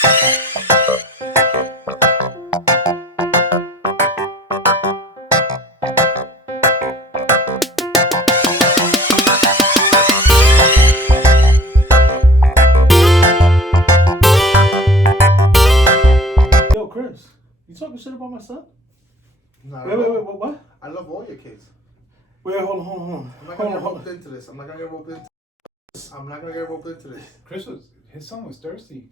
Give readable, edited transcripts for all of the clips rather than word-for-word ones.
Yo, Chris, you talking shit about my son? Not Wait, at wait, all. wait, what? I love all your kids. Wait, hold on. I'm not gonna get roped into this. I'm not gonna get roped into this. His son was thirsty.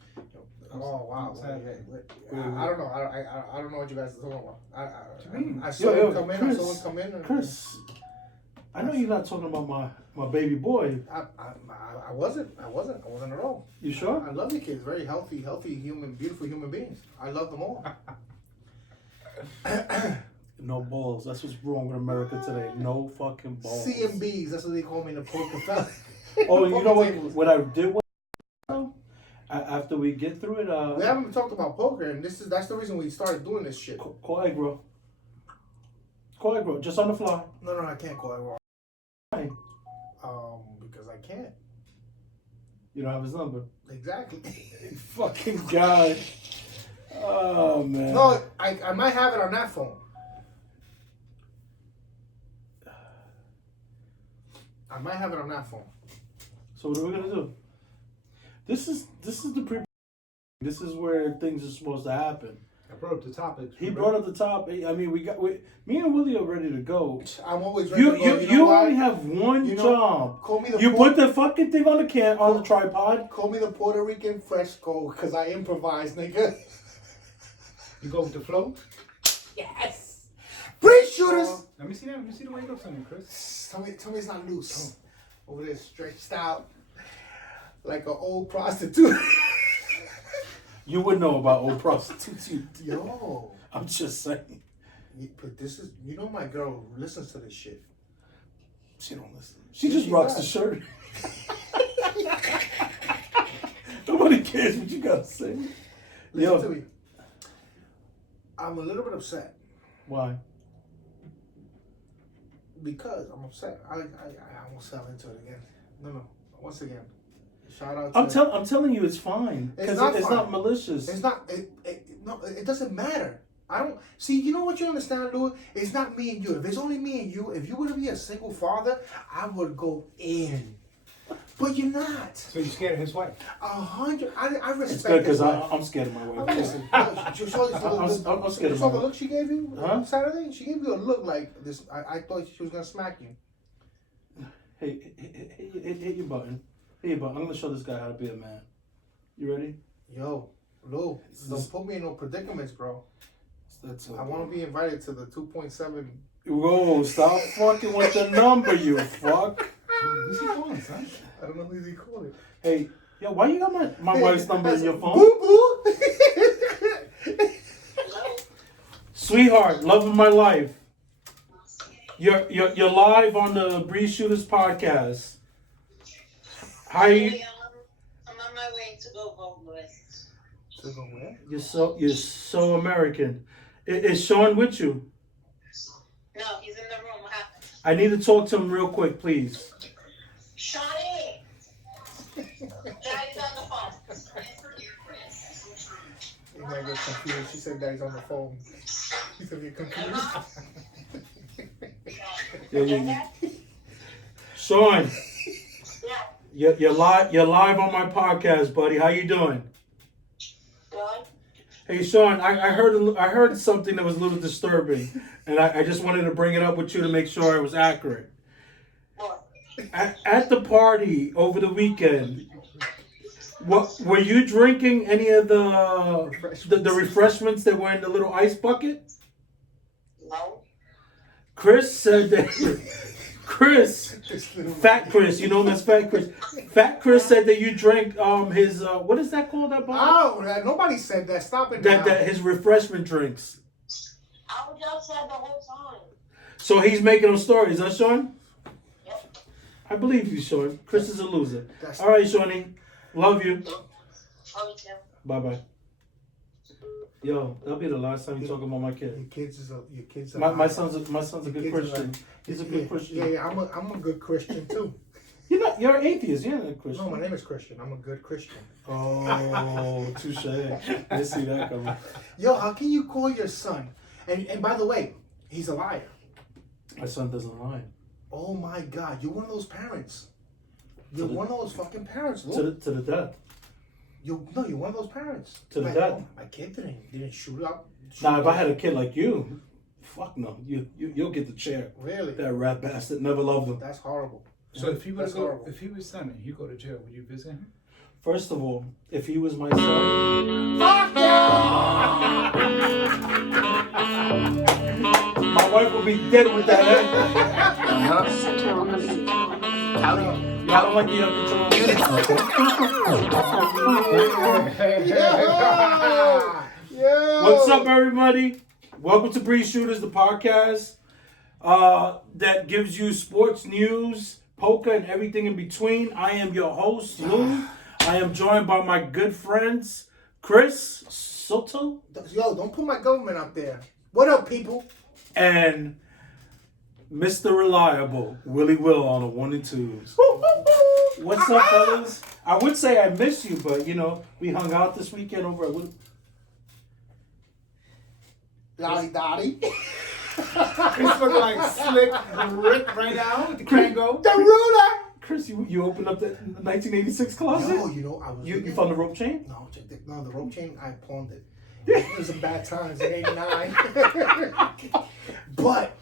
Oh wow! What's that? I don't know. I don't know what you guys are talking about. What do you mean? I saw Yo, him come in. Chris, I saw him come in. And, Chris, I know you're not talking about my baby boy. I wasn't at all. You sure? I love your kids. Very healthy, beautiful human beings. I love them all. No balls. That's what's wrong with America today. No fucking balls. CMBs. That's what they call me in the poker family. Oh, you know what? What I did was, after we get through it, We haven't talked about poker, and that's the reason we started doing this shit. call Agro. Call Agro, just on the fly. No, I can't call it wrong. Why? Because I can't. You don't have his number. Exactly. Fucking God. Oh man. No, I might have it on that phone. I might have it on that phone. So what are we gonna do? This is the pre. This is where things are supposed to happen. I brought up the topic. He brought up the top. I mean, me and Willie are ready to go. I'm always ready to go. You only have one job. Call me the You put the fucking thing on the tripod. Call me the Puerto Rican fresco because I improvise, nigga. You go with the flow? Yes. Free shooters. Let me see that. Let me see the way it looks on you, Chris. Tell me it's not loose. Over there stretched out like an old prostitute. You would know about old prostitutes. Yo. I'm just saying. But this is, my girl listens to this shit. She don't listen. She just rocks the shirt. Nobody cares what you gotta say. Listen to me. I'm a little bit upset. Why? Because I'm upset. I almost fell into it again. No. Once again. Shout out to I'm telling you, it's fine. Because it's not malicious. It's not. No, it doesn't matter. I don't see. You know what you understand, Louis? It's not me and you. If it's only me and you, if you were to be a single father, I would go in. But you're not. So you're scared of his wife? 100. I respect. It's good because his wife. I'm scared of my wife. Listen, you saw I'm scared of the my look she gave you Huh? Saturday. She gave you a look like this. I thought she was gonna smack you. Hey, hit your button. Hit your button. I'm gonna show this guy how to be a man. You ready? Yo, Lou, don't put me in no predicaments, bro. I want to be invited to the 2.7. Whoa, stop fucking with the number, you fuck. Who's he calling, son? I don't know who he called it. Hey, yo, why you got my wife's number in your phone? Boo boo. Sweetheart, love of my life. You're live on the Breeze Shooters podcast. How you? I'm on my way to go vote with. To go where? You're so American. Is Sean with you? No, he's in the room. What happened? I need to talk to him real quick, please. Shawnee! Daddy's on the phone. You might get confused. She said Daddy's on the phone. He said you're confused. Yeah. Sean, Yeah. you're live on my podcast, buddy. How you doing? Good. Hey, Sean, I heard something that was a little disturbing, and I just wanted to bring it up with you to make sure it was accurate. What? At the party over the weekend, what were you drinking? Any of the refreshments that were in the little ice bucket? No. Chris said that. Fat Chris, you know him as Fat Chris. Fat Chris said that you drank his what is that called, that bottle? Oh, nobody said that. Stop it now. That his refreshment drinks. I was outside the whole time. So he's making them stories, huh, Sean? Yep. I believe you, Sean. Chris is a loser. All right, Shawnee. Love you. Oh, yeah. Bye-bye. Yo, that'll be the last time you talk about my kid. Your kids are My son's a good kids are Christian. He's a good Christian. Yeah, I'm a good Christian too. You're an atheist. You're not a Christian. No, my name is Christian. I'm a good Christian. Oh, touche. I see that coming. Yo, how can you call your son? And by the way, he's a liar. My son doesn't lie. Oh my God, you're one of those parents. You're To the- one of those fucking parents, To look. the death. You're one of those parents. To the Like, death. oh, my kid didn't shoot up. Now, if I had a kid like you, fuck no. You'll get the chair. Really, That rat bastard never loved him. that's horrible. So if he were to That's go, horrible. if he was son and you go to jail, would you visit him? First of all, if he was my son, my wife would be dead with that head. Center on the beat. Howdy. I don't like the Yeah. What's up, everybody? Welcome to Breeze Shooters, the podcast that gives you sports news, poker, and everything in between. I am your host, Lou. I am joined by my good friends, Chris Soto Yo, don't put my government up there. What up, people? and Mr. Reliable, Willie Will on the 1 and 2s. What's up, fellas? I would say I miss you, but we hung out this weekend over at Wood. Lolly Dotty. Chris look like Slick Rick right now with the Kango. The ruler. Chris, you opened up the 1986 closet? Yo, I was. You found the rope chain? No, the rope chain, I pawned it. It was some bad times in '89. But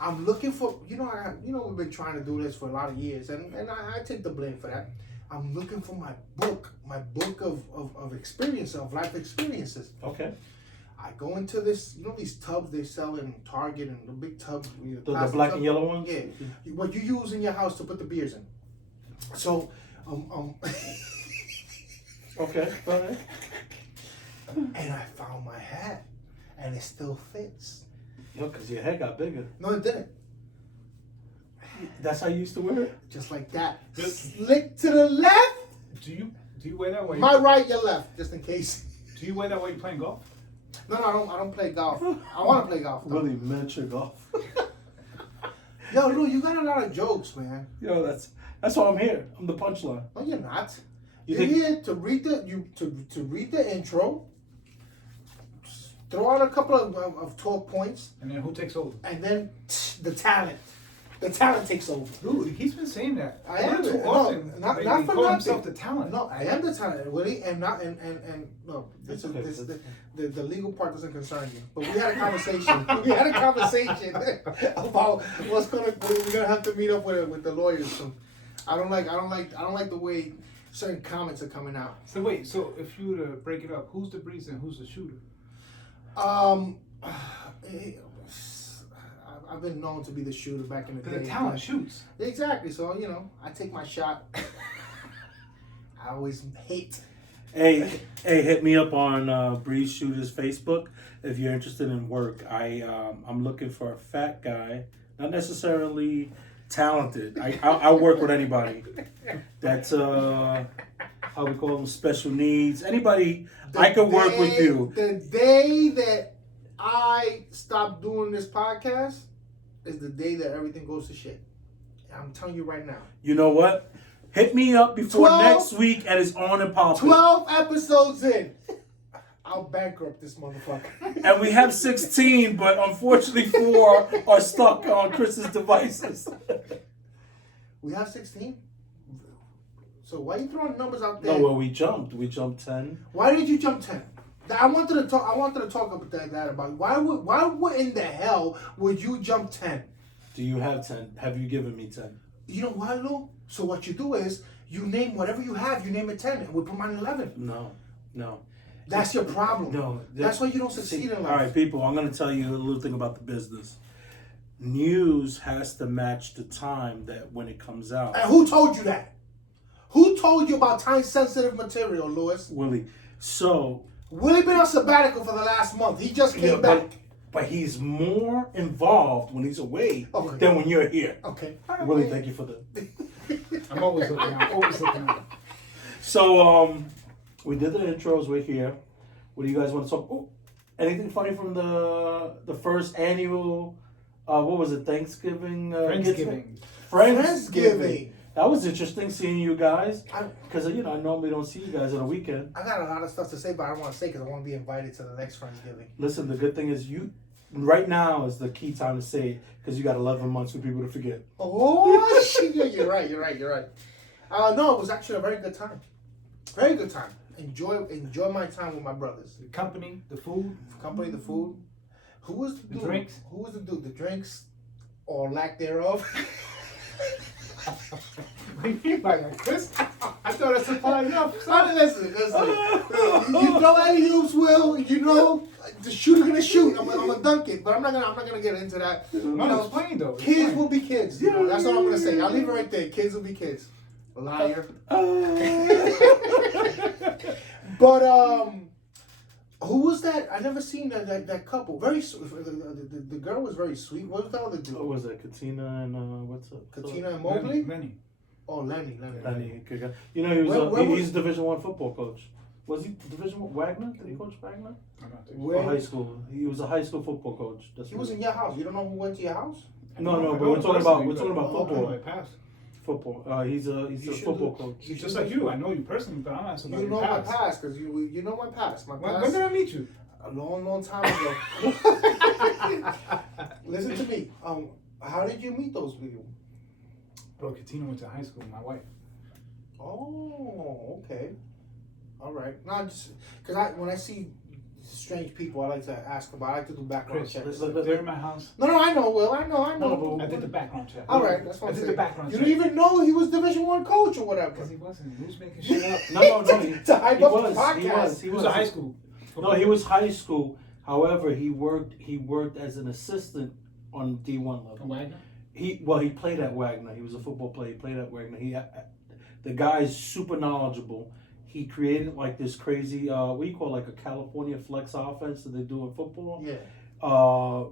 I'm looking for, we've been trying to do this for a lot of years, and I take the blame for that. I'm looking for my book of experience, of life experiences. Okay. I go into this, these tubs they sell in Target, and the big tubs. The plastic black tub. and yellow ones? Yeah. What you use in your house to put the beers in. So, Okay, go ahead. and I found my hat, and it still fits. Yo, because your head got bigger. No, it didn't. That's how you used to wear it? Just like that. Slick to the left, Do you wear that while my right, your left, just in case. Do you wear that while you're playing golf? No, I don't play golf. I want to play golf. Though. Really miniature golf. Yo, Lou, you got a lot of jokes, man. Yo, that's why I'm here. I'm the punchline. No, you're not. You You're think- here to read to read the intro, throw out a couple of talk points, And then who takes over? and then the talent. The talent takes over. Dude, he's been saying that. I am. Too No, often. not Like, for he called nothing. himself the talent. No, I am the talent, Willie, and no. That's okay. The legal part doesn't concern you. But we had a conversation. about we're gonna have to meet up with the lawyers soon. I don't like the way certain comments are coming out. So wait, so if you were to break it up, who's the breeze and who's the shooter? I've been known to be the shooter back in the Because day. the talent but- shoots. Exactly. So I take my shot. I always hate. Hey, hit me up on Breeze Shooters Facebook if you're interested in work. I'm looking for a fat guy, not necessarily talented. I work with anybody that's how we call them, special needs. Anybody I could work with you. The day that I stop doing this podcast is the day that everything goes to shit. I'm telling you right now. You know what? Hit me up before 12 next week and it's on and popping. 12 episodes in, I'll bankrupt this motherfucker. And we have 16, but unfortunately 4 are stuck on Chris's devices. We have 16. So why are you throwing numbers out there? No, well, we jumped. We jumped 10. Why did you jump 10? I wanted to talk about that about why in the hell would you jump 10? Do you have 10? Have you given me 10? You know why, Lou? So what you do is you name whatever you have, you name it 10, and we put mine 11. No. That's your problem. No. That's why you don't succeed in life. All right, people, I'm going to tell you a little thing about the business. News has to match the time that when it comes out. And who told you that? Who told you about time-sensitive material, Lewis? Willie. So. Willie been on sabbatical for the last month. He just came back. But he's more involved when he's away than when you're here. Okay. Willie, thank you for the... I'm always looking out. So, we did the intros. We're here. What do you guys want to talk? Oh, anything funny from the first annual? What was it? Thanksgiving. Friendsgiving. Friendsgiving. That was interesting seeing you guys. I Because, you know, I normally don't see you guys on a weekend. got a lot of stuff to say, but I don't want to say because I want to be invited to the next Friendsgiving. Listen, the good thing is right now is the key time to say it because you got 11 months for people to forget. Oh, shit. Yeah, you're right. No, it was actually a very good time. Very good time. Enjoy my time with my brothers. The company, the food. Company, the food. Who was the The dude? drinks? Who was the dude? The drinks or lack thereof. What do you mean by that, Chris? I thought I supplied enough. Listen. You know alley oops, Will. You know the shooter gonna shoot. I'm gonna dunk it, but I'm not gonna get into that. You No, know, it's playing though. It's kids playing. will be kids. You know, that's all I'm gonna say. I'll leave it right there. Kids will be kids. Liar. But who was that? I never seen that couple. Very the girl was very sweet. What was the other dude? What was that? Katina and what's up? Katina and Mobley. Lenny. Oh, Lenny. Lenny. You know, he was Where he's a Division I football coach. Was he Division I? Wagner? Did he coach Wagner? I'm not too Where- Or high school. He was a high school football coach. That's He was in your house. You don't know who went to your house? No, I but know we're talking personally, about but- football. Oh, I passed. Football. He's a You should football do- coach. He's just like you. I know you personally, but I'm asking about You know your my past. past because you know my past. My When past did I meet you? a long time ago. Listen to me. How did you meet those people? Bro, Katina went to high school with my wife. Oh, okay. All right. No, just because when I see strange people, I like to ask about. I like to do background Chris, checks. they're in my house. No, I know, Will. I know. No, I did the background check. All right, that's what I I'm did saying. the background You check. didn't even know he was Division I coach or whatever. Because he wasn't. He was making shit up. No. To hype He up the was. podcast. He was a high school. No, he was high school. However, he worked as an assistant on D1 level. Wagner? He played at Wagner. He was a football player. He played at Wagner. The guy's super knowledgeable. He created like this crazy what do you call like a California flex offense that they do in football. Yeah.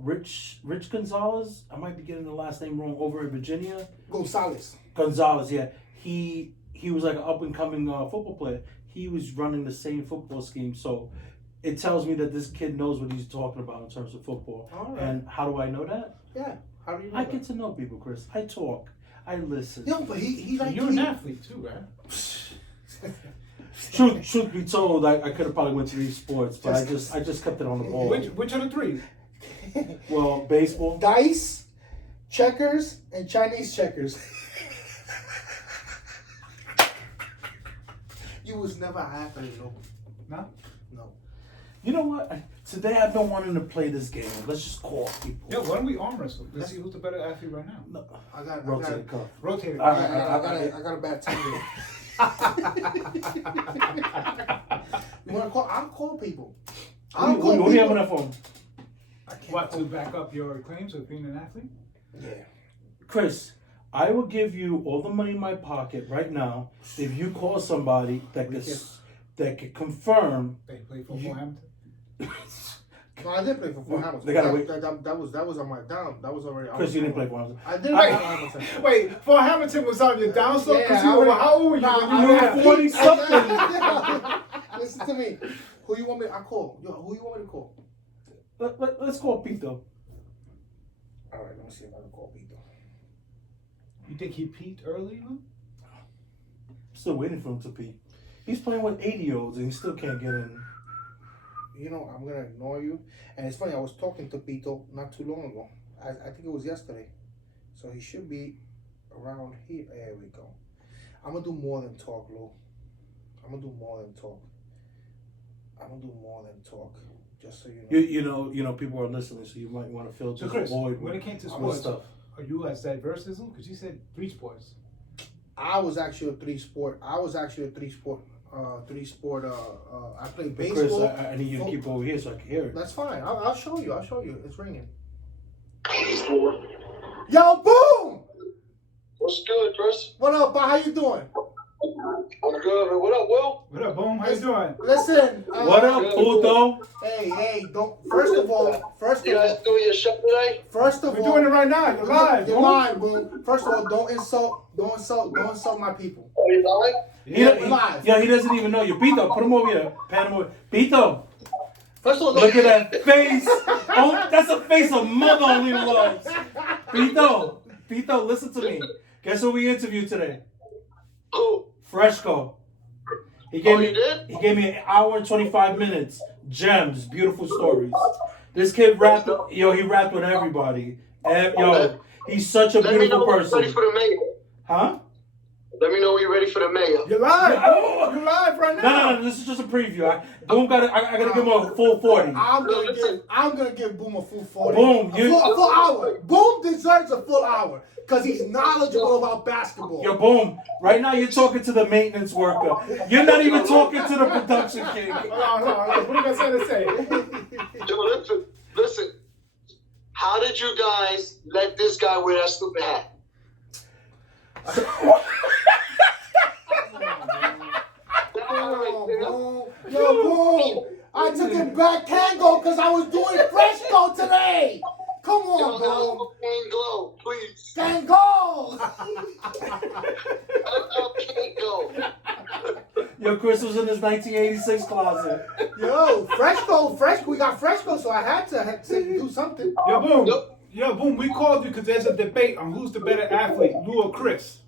Rich Gonzalez. I might be getting the last name wrong. Over in Virginia. Gonzalez. Gonzalez. Yeah. He was like an up and coming football player. He was running the same football scheme. So it tells me that this kid knows what he's talking about in terms of football. All right. And how do I know that? Yeah. How do you know I that? get to know people, Chris. I talk. I listen. Yo, but he like You're an athlete too, right? Truth be told, I could have probably went to these sports, but I just kept it on the ball. Which are the three? Well, baseball. dice, checkers, and Chinese checkers. You was never happy, No? no. You know what? Today I've been wanting to play this game. Let's just call people. Yo, why don't we arm wrestle? Let's see who's the better athlete right now. No. I got Rotate cuff. Rotate it. All I right. got a bad tangle. You wanna call? I'll call people. I'll call Who do you have on people. that phone? I can't What, call- to back up your claims of being an athlete? Yeah. Chris, I will give you all the money in my pocket right now if you call somebody that could confirm. They play football, Hamilton? No, I did play for Fort Hamilton. They gotta wait. That was on my down. That was already. Chris, you didn't play for him. I did play for Hamilton. Wait, Fort Hamilton was on your down slope? Yeah, Because I you were, already- how old were you Nah, when I you were already- 40 something. Listen to me. Who you want me? I call. Yo, who you want me to call? Let's call Pete though. All right, let me see if I can call Pete. You think he peaked early? Huh? Still waiting for him to pee. He's playing with 80-year-olds and he still can't get in. You know, I'm gonna ignore you. And it's funny. I was talking to Pito not too long ago. I think it was yesterday. So he should be around here. There we go. I'm gonna do more than talk, Lou. I'm gonna do more than talk. Just so you know. You know, people are listening, so you might want to fill So this Chris, void when with it came to with sports, stuff. are you as diverse as him? Because you said 3 sports. I was actually a three sport. I played But Chris, baseball. I need you to keep over here so I can hear it. That's fine. I'll show you. It's ringing. Yo, boom! What's good, Chris? What up, Bob? How you doing? I'm good. What up, Will? What up, Boom? How you doing? Listen. What up, Puto? Hey, don't. First of all, You guys doing your show today? We're doing it right now. You're live. You're Boom. live, boo. First of all, don't insult my people. Are you live? He doesn't even know you. Pito, put him over here. Pan him over. Pito, First of all, look at that face. Oh, that's a face a mother only loves. Pito, listen to me. Guess who we interviewed today? Who? Fresco. He Oh, gave you me did? he gave me an hour and 25 minutes. Gems, beautiful stories. This kid rapped. Yo, he rapped with everybody. Yo, he's such a Let me know beautiful when you're ready person. for the mayor. Huh? Let me know when you're ready for the mayor. You're live. No. You're live right No, now. no, no. This is just a preview. I gotta give him a full 40. I'm gonna give Boom a full 40. Boom, A full hour. Boom deserves a full hour because he's knowledgeable about basketball. Yo, boom. Right now you're talking to the maintenance worker. You're not even talking to the production king. Hold on. What do you got to say? Yo, listen. How did you guys let this guy wear that stupid hat? Yo, Boom. I took it back Tango because I was doing Fresco today. Come on, Boom. Cane Glow, please. Tango. Cane Glow. Yo, Chris was in his 1986 closet. Yo, Fresco. We got Fresco, so I had to do something. Yo, Boom. Yep. Yo, Boom, we called you because there's a debate on who's the better athlete, Lou or Chris.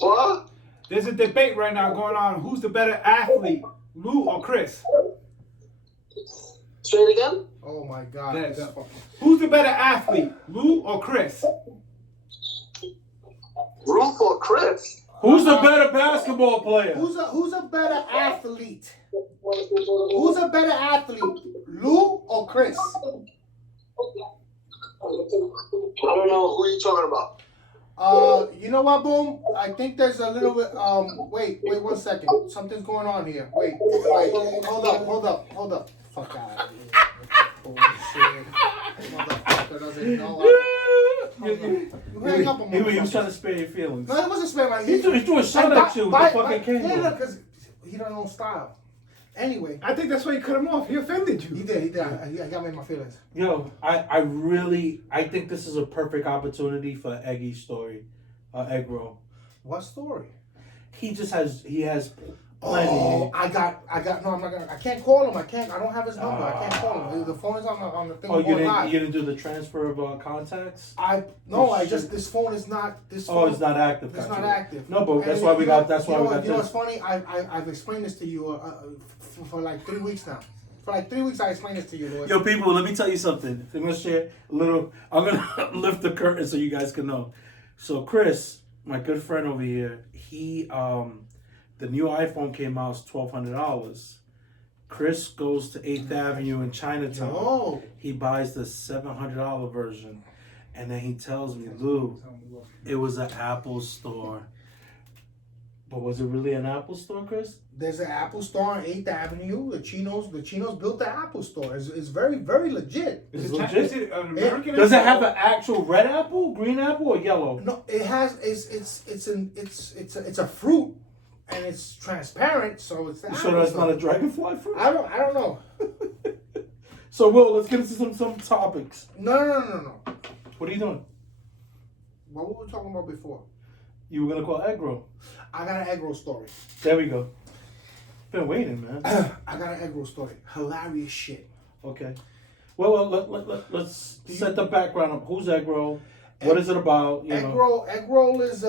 What? There's a debate right now going on who's the better athlete, Lou or Chris. Say it again? Oh my God. There you go. Who's the better athlete, Lou or Chris? Ruth or Chris? Who's the better basketball player? Who's a better athlete? Who's a better athlete, Lou or Chris? I don't know who you're talking about. You know what, Boom? I think there's a little bit. Wait 1 second. Something's going on here. Wait. Hold up. Fuck out of here. Bullshit. Motherfucker doesn't know. You hang up on me. He was trying to spare your feelings. No, it wasn't spare my. He threw a shot at you with the fucking candle. Yeah, because he don't know style. Anyway, I think that's why you cut him off. He offended you. he did. I got me in my feelings. Yo, I think this is a perfect opportunity for Eggy's story, Egg Roll. What story? He has plenty. Oh, I got. No, I'm not gonna. I can't call him. I don't have his number. I can't call him. The phone is on the thing. Oh, you live. didn't do the transfer of contacts? This phone is not. This Oh, phone, it's not active. It's gotcha. not active. No, but that's And why you we know- got. That's why we got You know this. what's funny? I've explained this to you for like 3 weeks now. For like 3 weeks, I explained this to you, Louis. Yo, people, let me tell you something. I'm gonna share a little. I'm gonna lift the curtain so you guys can know. So, Chris, my good friend over here, he the new iPhone came out. It's $1,200. Chris goes to 8th Avenue in Chinatown. Oh, He buys the $700 version, and then he tells me, Lou, it was an Apple store. But was it really an Apple store, Chris? there's an Apple store on 8th Avenue. The Chinos built the Apple store. It's very, very legit. Is Is it it legit? Is it an American? Does it have an actual red apple, green apple, or yellow? No, it has. It's a fruit, and it's transparent, so it's. The So Apple that's store. not a dragonfly fruit? I don't know. So, Will, let's get into some topics. No. What are you doing? What were we talking about before? You were going to call egg roll. I got an egg roll story. There we go. Been waiting, man. I got an egg roll story. Hilarious shit. Okay. Well, let's set the background up. Who's egg roll? What is it about? You know. Egg roll is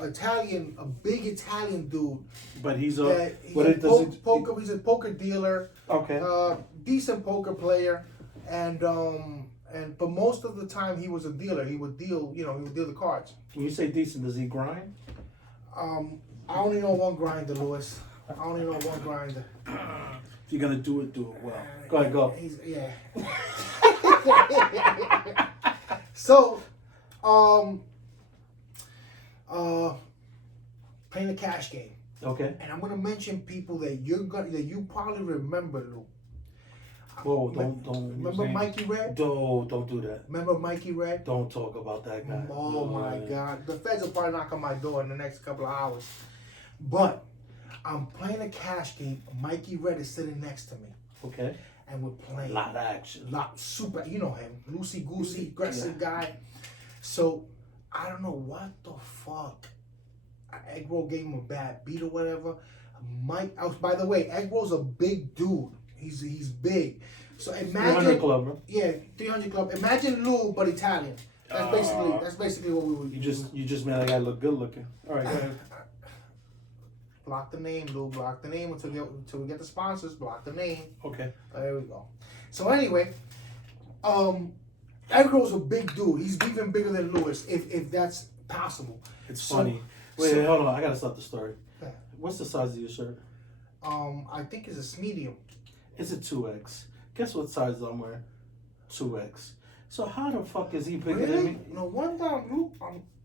Italian, a big Italian dude. But he's That he's a poker dealer. Okay. Decent poker player, and but most of the time he was a dealer. He would deal the cards. When you say decent, does he grind? I only know one grinder, Louis. I only know one grinder. If you're gonna do it well. Go ahead, go. Yeah. So, playing the cash game, Okay. and I'm gonna mention people that you probably remember, Lou. Whoa, don't. Remember Mikey Red? Don't do that. Remember Mikey Red? Don't talk about that guy. Oh my God. The feds will probably knock on my door in the next couple of hours. But I'm playing a cash game. Mikey Red is sitting next to me. Okay. And we're playing. A lot of action. Super, you know him. Loosey goosey, aggressive guy. So I don't know what the fuck. Egg Roll gave him a bad beat or whatever. By the way, Egg Roll's a big dude. He's big. So imagine 300 Club, bro. Yeah, 300 Club. Imagine Lou, but Italian. That's basically what we would. You just made that guy look good looking. All right, go ahead. Block the name, Lou. Block the name until we get the sponsors. Block the name. Okay. There we go. So anyway, Egg Roll's a big dude. He's even bigger than Lewis, if that's possible. It's So- funny. Wait, hold on. I gotta stop the story. Yeah. What's the size of your shirt? I think it's a medium. It's a 2X. Guess what size I'm wearing? 2X. So how the fuck is he bigger than me? No wonder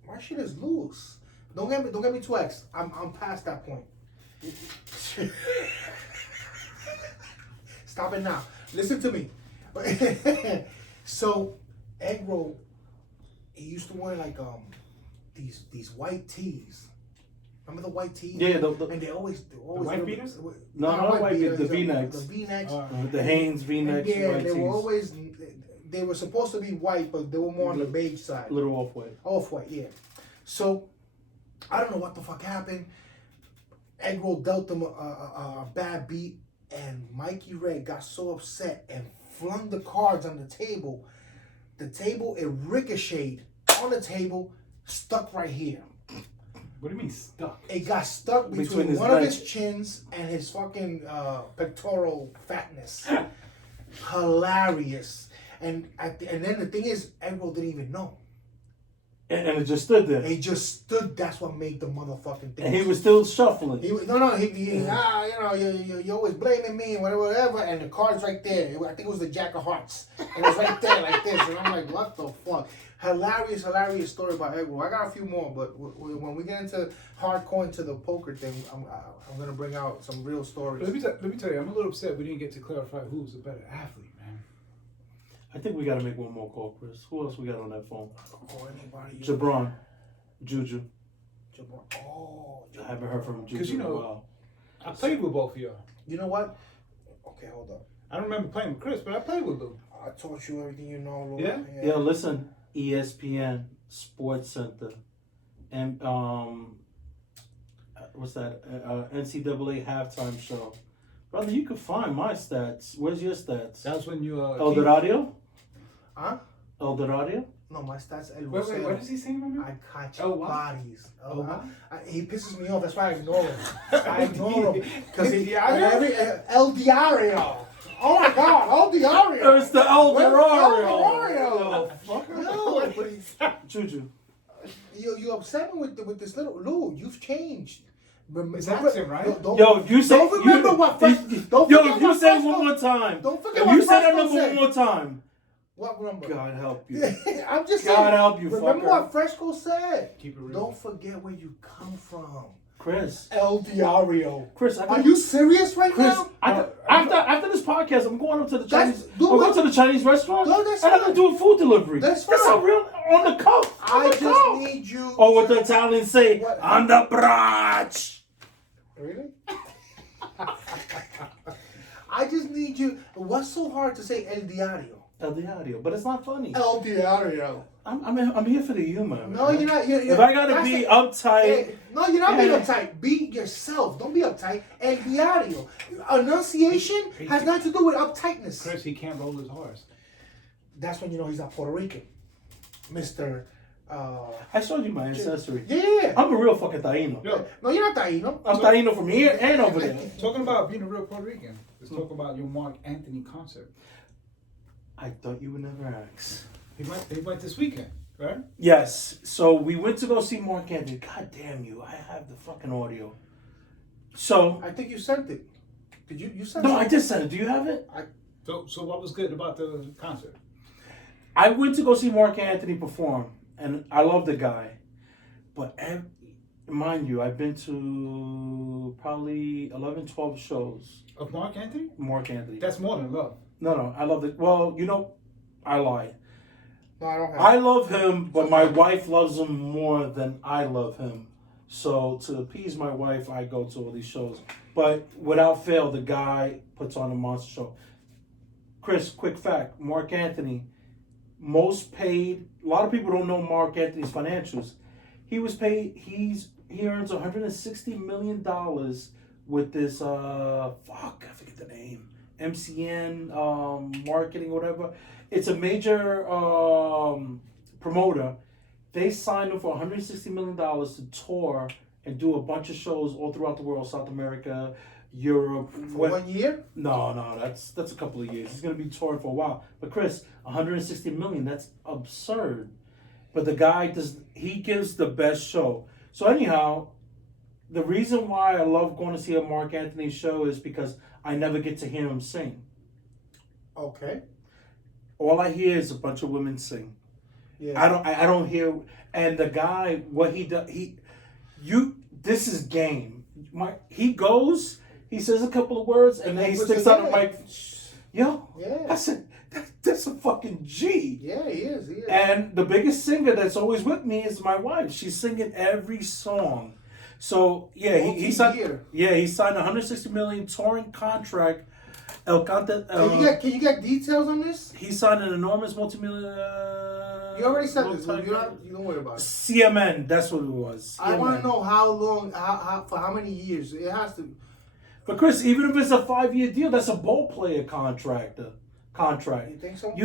my shit is loose. Don't get me 2X. I'm past that point. Stop it now. Listen to me. So, Egg Roll, he used to wear like these white tees. Remember the white tees? Yeah, and they always white beaters? No, not white beaters, the V-necks. The V-necks. The Hanes V-necks, Yeah, white they tees. were always. They were supposed to be white, but they were more on the beige side. A little off-white. Off-white, yeah. So, I don't know what the fuck happened. Egg Roll dealt them a bad beat, and Mikey Ray got so upset and flung the cards on the table. The table, it ricocheted on the table, stuck right here. What do you mean stuck? It got stuck between his one of neck. his chins and his fucking pectoral fatness. Hilarious. And then the thing is, Egg Roll didn't even know. And it just stood there. He just stood. That's what made the motherfucking thing. And he was still shuffling. He was, you always blaming me and whatever. And the card's right there. I think it was the Jack of Hearts. And it was right there like this. And I'm like, what the fuck? Hilarious story about Egg Roll. I got a few more, but when we get into hardcore into the poker thing, I'm gonna bring out some real stories. Let me tell you, I'm a little upset we didn't get to clarify who's the better athlete, man. I think we gotta make one more call, Chris. Who else we got on that phone? Or anybody. Jabron. Juju. Oh, I haven't heard from Juju 'Cause, you in a know- while. I played with both of y'all. you know what? Okay, hold up. I don't remember playing with Chris, but I played with Lou. I taught you everything you know, Lord. Yeah? Yo, listen. ESPN, Sports Center, and what's that? NCAA halftime show. Brother, you can find my stats. Where's your stats? That was when you El Dorado? Huh? El Dorado? No, my stats. El Wait, Lucero. what does he say, man? I catch Oh, what? bodies. Oh, what? He pisses me off. That's why I ignore him. I ignore him because El Diario? El Diario. Oh my God, El Diario. It's the El Dorado. El Fucker. No, but he's, Juju. you upset me with this little Lou. You've changed. It's accent, right? Yo, if you say don't remember what. Don't yo, forget if you what say it Fresco- one more time. Don't forget If what you say that Fresco number said. one more time. What number? God help you. I'm just saying. God help you, Remember fucker. what Fresco said. Keep it real. Don't forget where you come from. Chris. El Diario. Chris, Are you serious right Chris, now? after this podcast, I'm going up to the Chinese. I'm do going it. to the Chinese restaurant. No, that's and I'm fine. gonna do a food delivery. That's That's fine. a real on the cuff. I On the just cuff. need you. Or what the Italians say, What? on the brunch. Really? I just need you. What's so hard to say El Diario? El Diario, but it's not funny. El Diario. I'm here for the humor. No, man. you're not. If I gotta be uptight, No, you're not being Yeah. uptight. Be yourself. Don't be uptight. El Diario. Enunciation has nothing to do with uptightness. Chris, he can't roll his horse. That's when you know he's not Puerto Rican. Mr. I showed you my ancestry. Yeah. I'm a real fucking Taino. Yo, No, you're not Taino. I'm Taino from here and over there. talking about being a real Puerto Rican, let's talk about your Mark Anthony concert. I thought you would never ask. He went this weekend, right? Yes. So we went to go see Mark Anthony. God damn you! I have the fucking audio. So I think you sent it. Did you sent no, it? I just said it. Do you have it? So what was good about the concert? I went to go see Mark Anthony perform, and I love the guy. But mind you, I've been to probably 11, 12 shows. Of Mark Anthony? Mark Anthony. That's more than love. No, I love it. Well, I lied. No, I don't have I it. love him, but my wife loves him more than I love him. So to appease my wife, I go to all these shows. But without fail, the guy puts on a monster show. Chris, quick fact: Mark Anthony, most paid. A lot of people don't know Mark Anthony's financials. He was paid. He earns $160 million with this. I forget the name. MCN marketing, whatever. It's a major promoter, they signed him for $160 million to tour and do a bunch of shows all throughout the world, South America, Europe. For 1 year? No, that's a couple of years. He's gonna be touring for a while. But Chris, $160 million, that's absurd. But the guy he gives the best show. So anyhow, the reason why I love going to see a Mark Anthony show is because I never get to hear him sing. Okay. All I hear is a bunch of women sing. Yeah. I don't hear, and the guy, what he does, this is game. He goes, he says a couple of words, and then he sticks out the mic. Yo, Yeah. I said, that's a fucking G. Yeah, he is. And the biggest singer that's always with me is my wife. She's singing every song. So yeah, he signed. Yeah, he signed a $160 million touring contract. Can you get details on this? He signed an enormous multi-million. You already said this. You don't worry about it. CMN, that's what it was. I CMN. want to know how long, for how many years. It has to. But Chris, even if it's a 5-year deal, that's a ball player contract. You think so?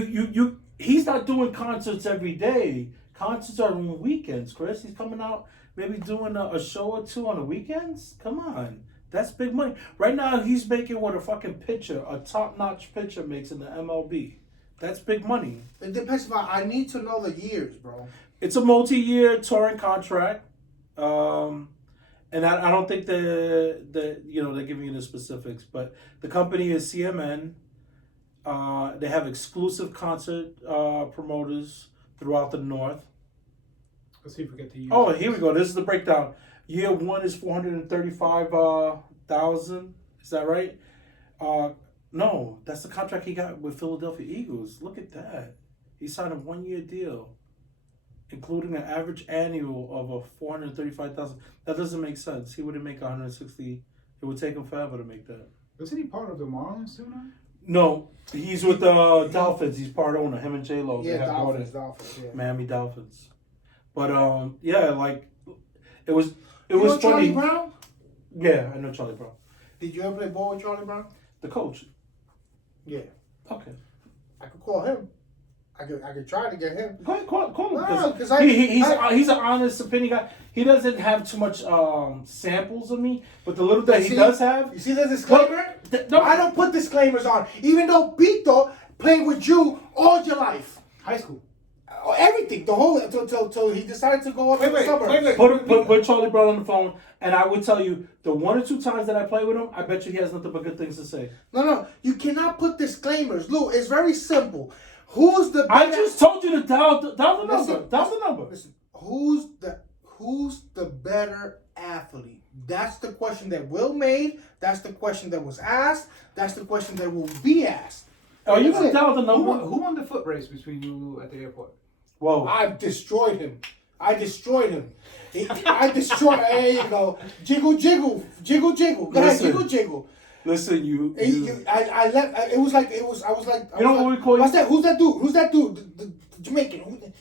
He's not doing concerts every day. Concerts are on weekends, Chris. He's coming out, maybe doing a show or two on the weekends. Come on, that's big money. Right now, he's making what a fucking pitcher, a top-notch pitcher, makes in the MLB. That's big money. It depends. I need to know the years, bro. It's a multi-year touring contract, and I don't think they're giving you the specifics. But the company is CMN. They have exclusive concert promoters throughout the North. Let's see if we get the years. Oh, here we go. This is the breakdown. Year 1 is 435,000. Is that right? No, that's the contract he got with Philadelphia Eagles. Look at that. He signed a 1-year deal, including an average annual of 435,000. That doesn't make sense. He wouldn't make 160. It would take him forever to make that. Isn't he part of the Marlins too now? No, he's with the Dolphins. He's part owner. Him and J-Lo. Yeah, Dolphins, yeah. Miami Dolphins. But yeah, like it was You know funny. Charlie Brown? Yeah, I know Charlie Brown. Did you ever play ball with Charlie Brown? The coach. Yeah. Okay. I could call him. I could try to get him. Go ahead, call him. No, Because 'cause he's an honest opinion guy. He doesn't have too much samples of me, but the little that he does have. You see the disclaimer? No, I don't put disclaimers on. Even though Pito played with you all your life. High school. Everything. The whole till he decided to go up to the suburbs. Put Charlie Brown on the phone, and I would tell you the 1 or 2 times that I play with him, I bet you he has nothing but good things to say. No. You cannot put disclaimers. Lou, it's very simple. Who's the I better... just told you to dial the number. Listen, Dial the number. Listen, who's the better athlete? That's the question that Will made. That's the question that was asked. That's the question that will be asked. Are you going to dial the Who number? won the foot race between you at the airport? Whoa. I destroyed him. I destroyed him. There you go. Jiggle. Go ahead, Listen. jiggle. Listen, I left. I was like. You know what we call you? What's that? Who's that dude? The Jamaican.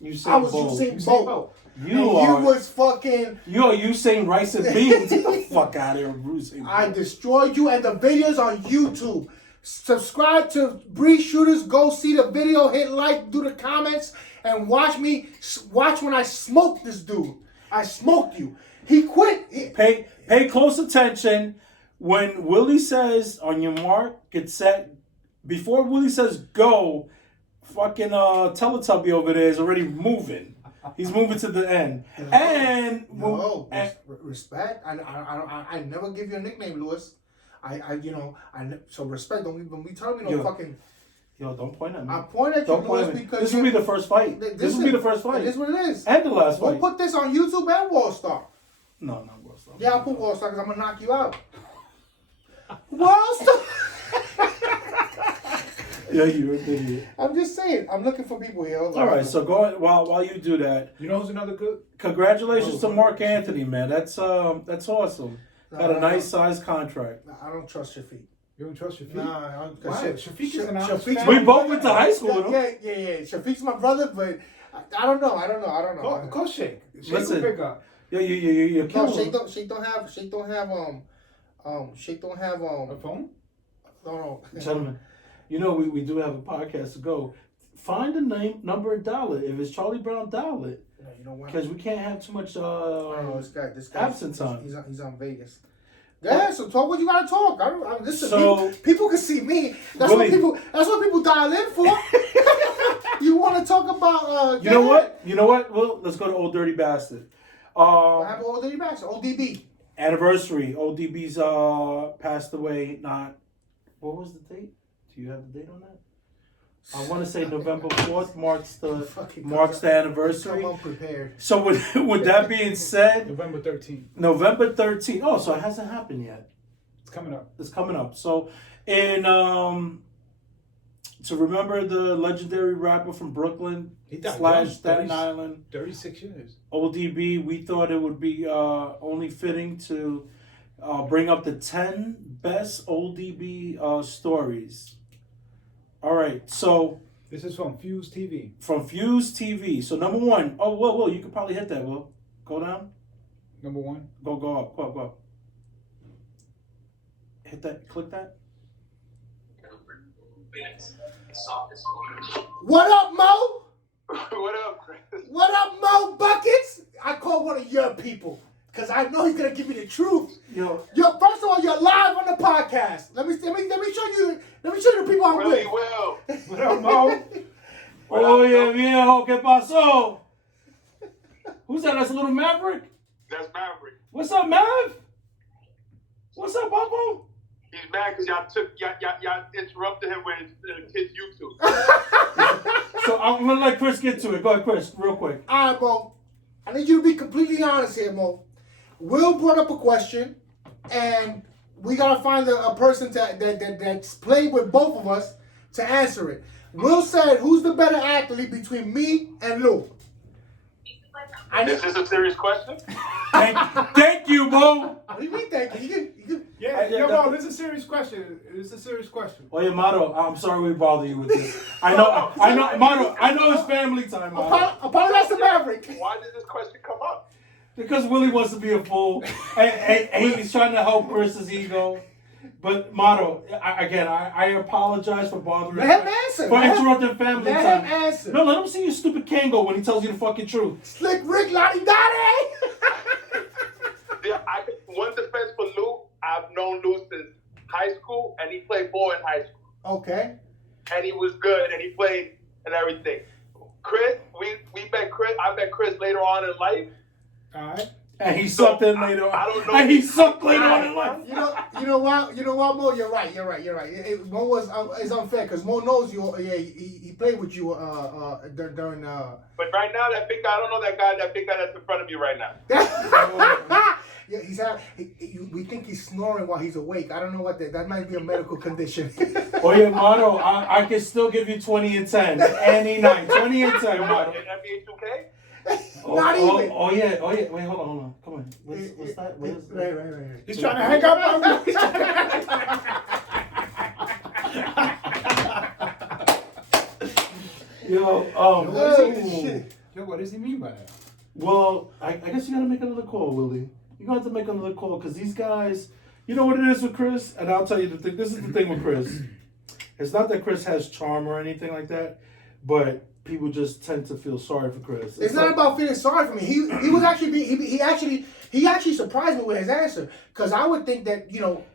Usain I was Bolt. Usain Bolt. You was fucking. You're Usain Rice and Beans. Get the fuck out of here, Usain Bolt. I destroyed you, and the video's on YouTube. Subscribe to Bree Shooters. Go see the video. Hit like. Do the comments. And watch me. Watch when I smoke this dude. I smoked you. He quit. Pay close attention. When Willie says, on your mark, get set, before Willie says go, fucking Teletubby over there is already moving. He's moving to the end. And respect. I never give you a nickname, Lewis. So respect. Don't be telling me no fucking. Yo, don't point at me. I point at you, Lewis, because this will be the first fight. This will be the first fight. This is what it is. And the last We'll fight. put this on YouTube and Wall Star. No, not World Star. Yeah, I'll put Wall Star because I'm gonna knock you out. Wall Star. Yeah, you're an idiot. I'm just saying. I'm looking for people here. All right, so go ahead, while you do that. You know who's another good? Congratulations to Mark Anthony, man. That's awesome. Got a nice size contract. I don't trust your feet. You don't trust Shafiq? Nah, Why? Shafiq is an honest Shafiq's fan. We both went to high school with him. Yeah. Shafiq's my brother, but I don't know. Call Shake. Shake Listen. will pick up. Yeah, you're No, killing Shake him. don't have A phone? No. Gentlemen, you know we do have a podcast to go. find the name, number, and dial it. If it's Charlie Brown, dial it. No, you know what? Because we can't have too much I don't know this guy. absence on. He's on Vegas. Yeah, so talk what you gotta talk. Listen, So- people can see me. That's Willie. That's what people dial in for. You want to talk about? You know what? You know what? Well, let's go to Old Dirty Bastard. What happened with ODB Max? ODB. Anniversary. ODB's passed away. What was the date? Do you have the date on that? I want to say November 4th marks the anniversary. I'm unprepared. So with that being said, November 13th. November 13th. Oh, so it hasn't happened yet. It's coming up. It's coming up. So in to remember the legendary rapper from Brooklyn He died / young, Staten 30 Island, 36 years. ODB, we thought it would be only fitting to bring up the 10 best ODB stories. All right, so This is from Fuse TV. from Fuse TV. So number one, Will, you could probably hit that, Will. Go down. Number one. Go up, go up. Hit that, click that. What up, Mo? What up, Chris? What up, Mo Buckets? I call one of your people because I know he's gonna give me the truth. Yo, First of all, you're live on the podcast. Let me show you. Let me show you the people I'm Really with. well. what up, Mo? Oye, viejo, ¿qué pasó? Who's that? That's a little Maverick? That's Maverick. What's up, Mav? What's up, Popo? He's mad because y'all interrupted him with his YouTube. So I'm gonna let Chris get to it. Go ahead, Chris, real quick. All right, Mo. I need you to be completely honest here, Mo. Will brought up a question, and we gotta find a person that's played with both of us to answer it. Will said, "Who's the better athlete between me and Lou?" Is this a serious question? Thank you, Mo. What do you mean, thank you? Yeah, Mo, this is a serious question. It's a serious question. Oye, Mato, I'm sorry we bother you with this. I know, Mato, I know it's family time, Mato. Apologize to Maverick. Why did this question come up? Because Willie wants to be a fool, and he's trying to help Chris's ego. But Mato, I apologize for bothering Let him answer. for interrupting family Let time. him answer. No, let him see your stupid Kango when he tells you the fucking truth. Slick Rick Lottie Dottie. One defense for Lou. I've known Lou since high school, and he played ball in high school. Okay. And he was good, and he played and everything. Chris, we met Chris. I met Chris later on in life. All right. And he sucked in later on. I don't know. And he sucked later on in life. You know what, Mo? You're right. Mo was is unfair because Mo knows you. Yeah, he played with you during. But right now, that big guy, I don't know that guy. That big guy that's in front of me right now. Yeah, we think he's snoring while he's awake. I don't know what that might be a medical condition. Oye, Mato, I can still give you 20 and 10 any night. 20 and 10, Mato. In NBA 2K? Not even. Oh yeah. Wait, hold on. Come on. What's that? What is that? Right. He's trying to hang up on me. Yo, What does he mean by that? well, I guess you gotta make another call, Willie. You got to make another call because these guys, you know what it is with Chris, and I'll tell you the thing. This is the thing with Chris. It's not that Chris has charm or anything like that, but people just tend to feel sorry for Chris. It's not about feeling sorry for me. He was actually he actually surprised me with his answer because I would think that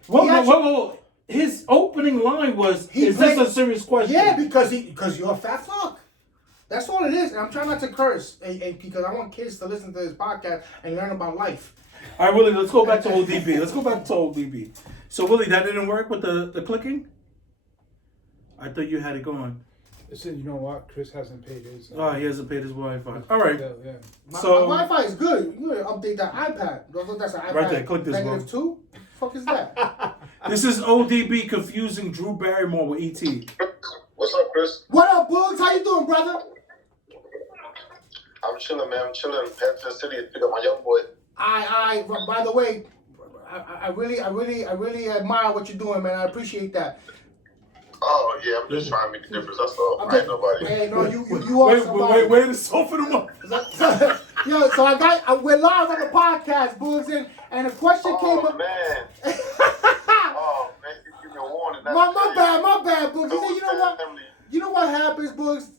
Whoa. His opening line was, "Is this a serious question?" Yeah, because you're a fat fuck. That's all it is. And I'm trying not to curse because I want kids to listen to this podcast and learn about life. All right, Willie, let's go back to ODB. So, Willie, that didn't work with the clicking? I thought you had it going. Listen, you know what? Chris hasn't paid his. Oh, he hasn't paid his Wi-Fi. All right. Yeah. My So, Wi-Fi is good. You gotta update that iPad. That's an iPad. Right there, click this one. -2? The fuck is that? this is ODB confusing Drew Barrymore with ET. What's up, Chris? What up, Bugs? How you doing, brother? I'm chilling, man. I'm chilling in Panther City to pick up my young boy. By the way, I really admire what you're doing, man. I appreciate that. Oh, yeah, I'm just trying to make a difference. That's all. I ain't nobody. Hey, no, you are somebody. Wait to soften him up. Yo, so we're live on the podcast, Bugs, and a question came up. Man. Oh, man, you give me a warning. My bad, Bugs. You know what? You know what happens, Bugs?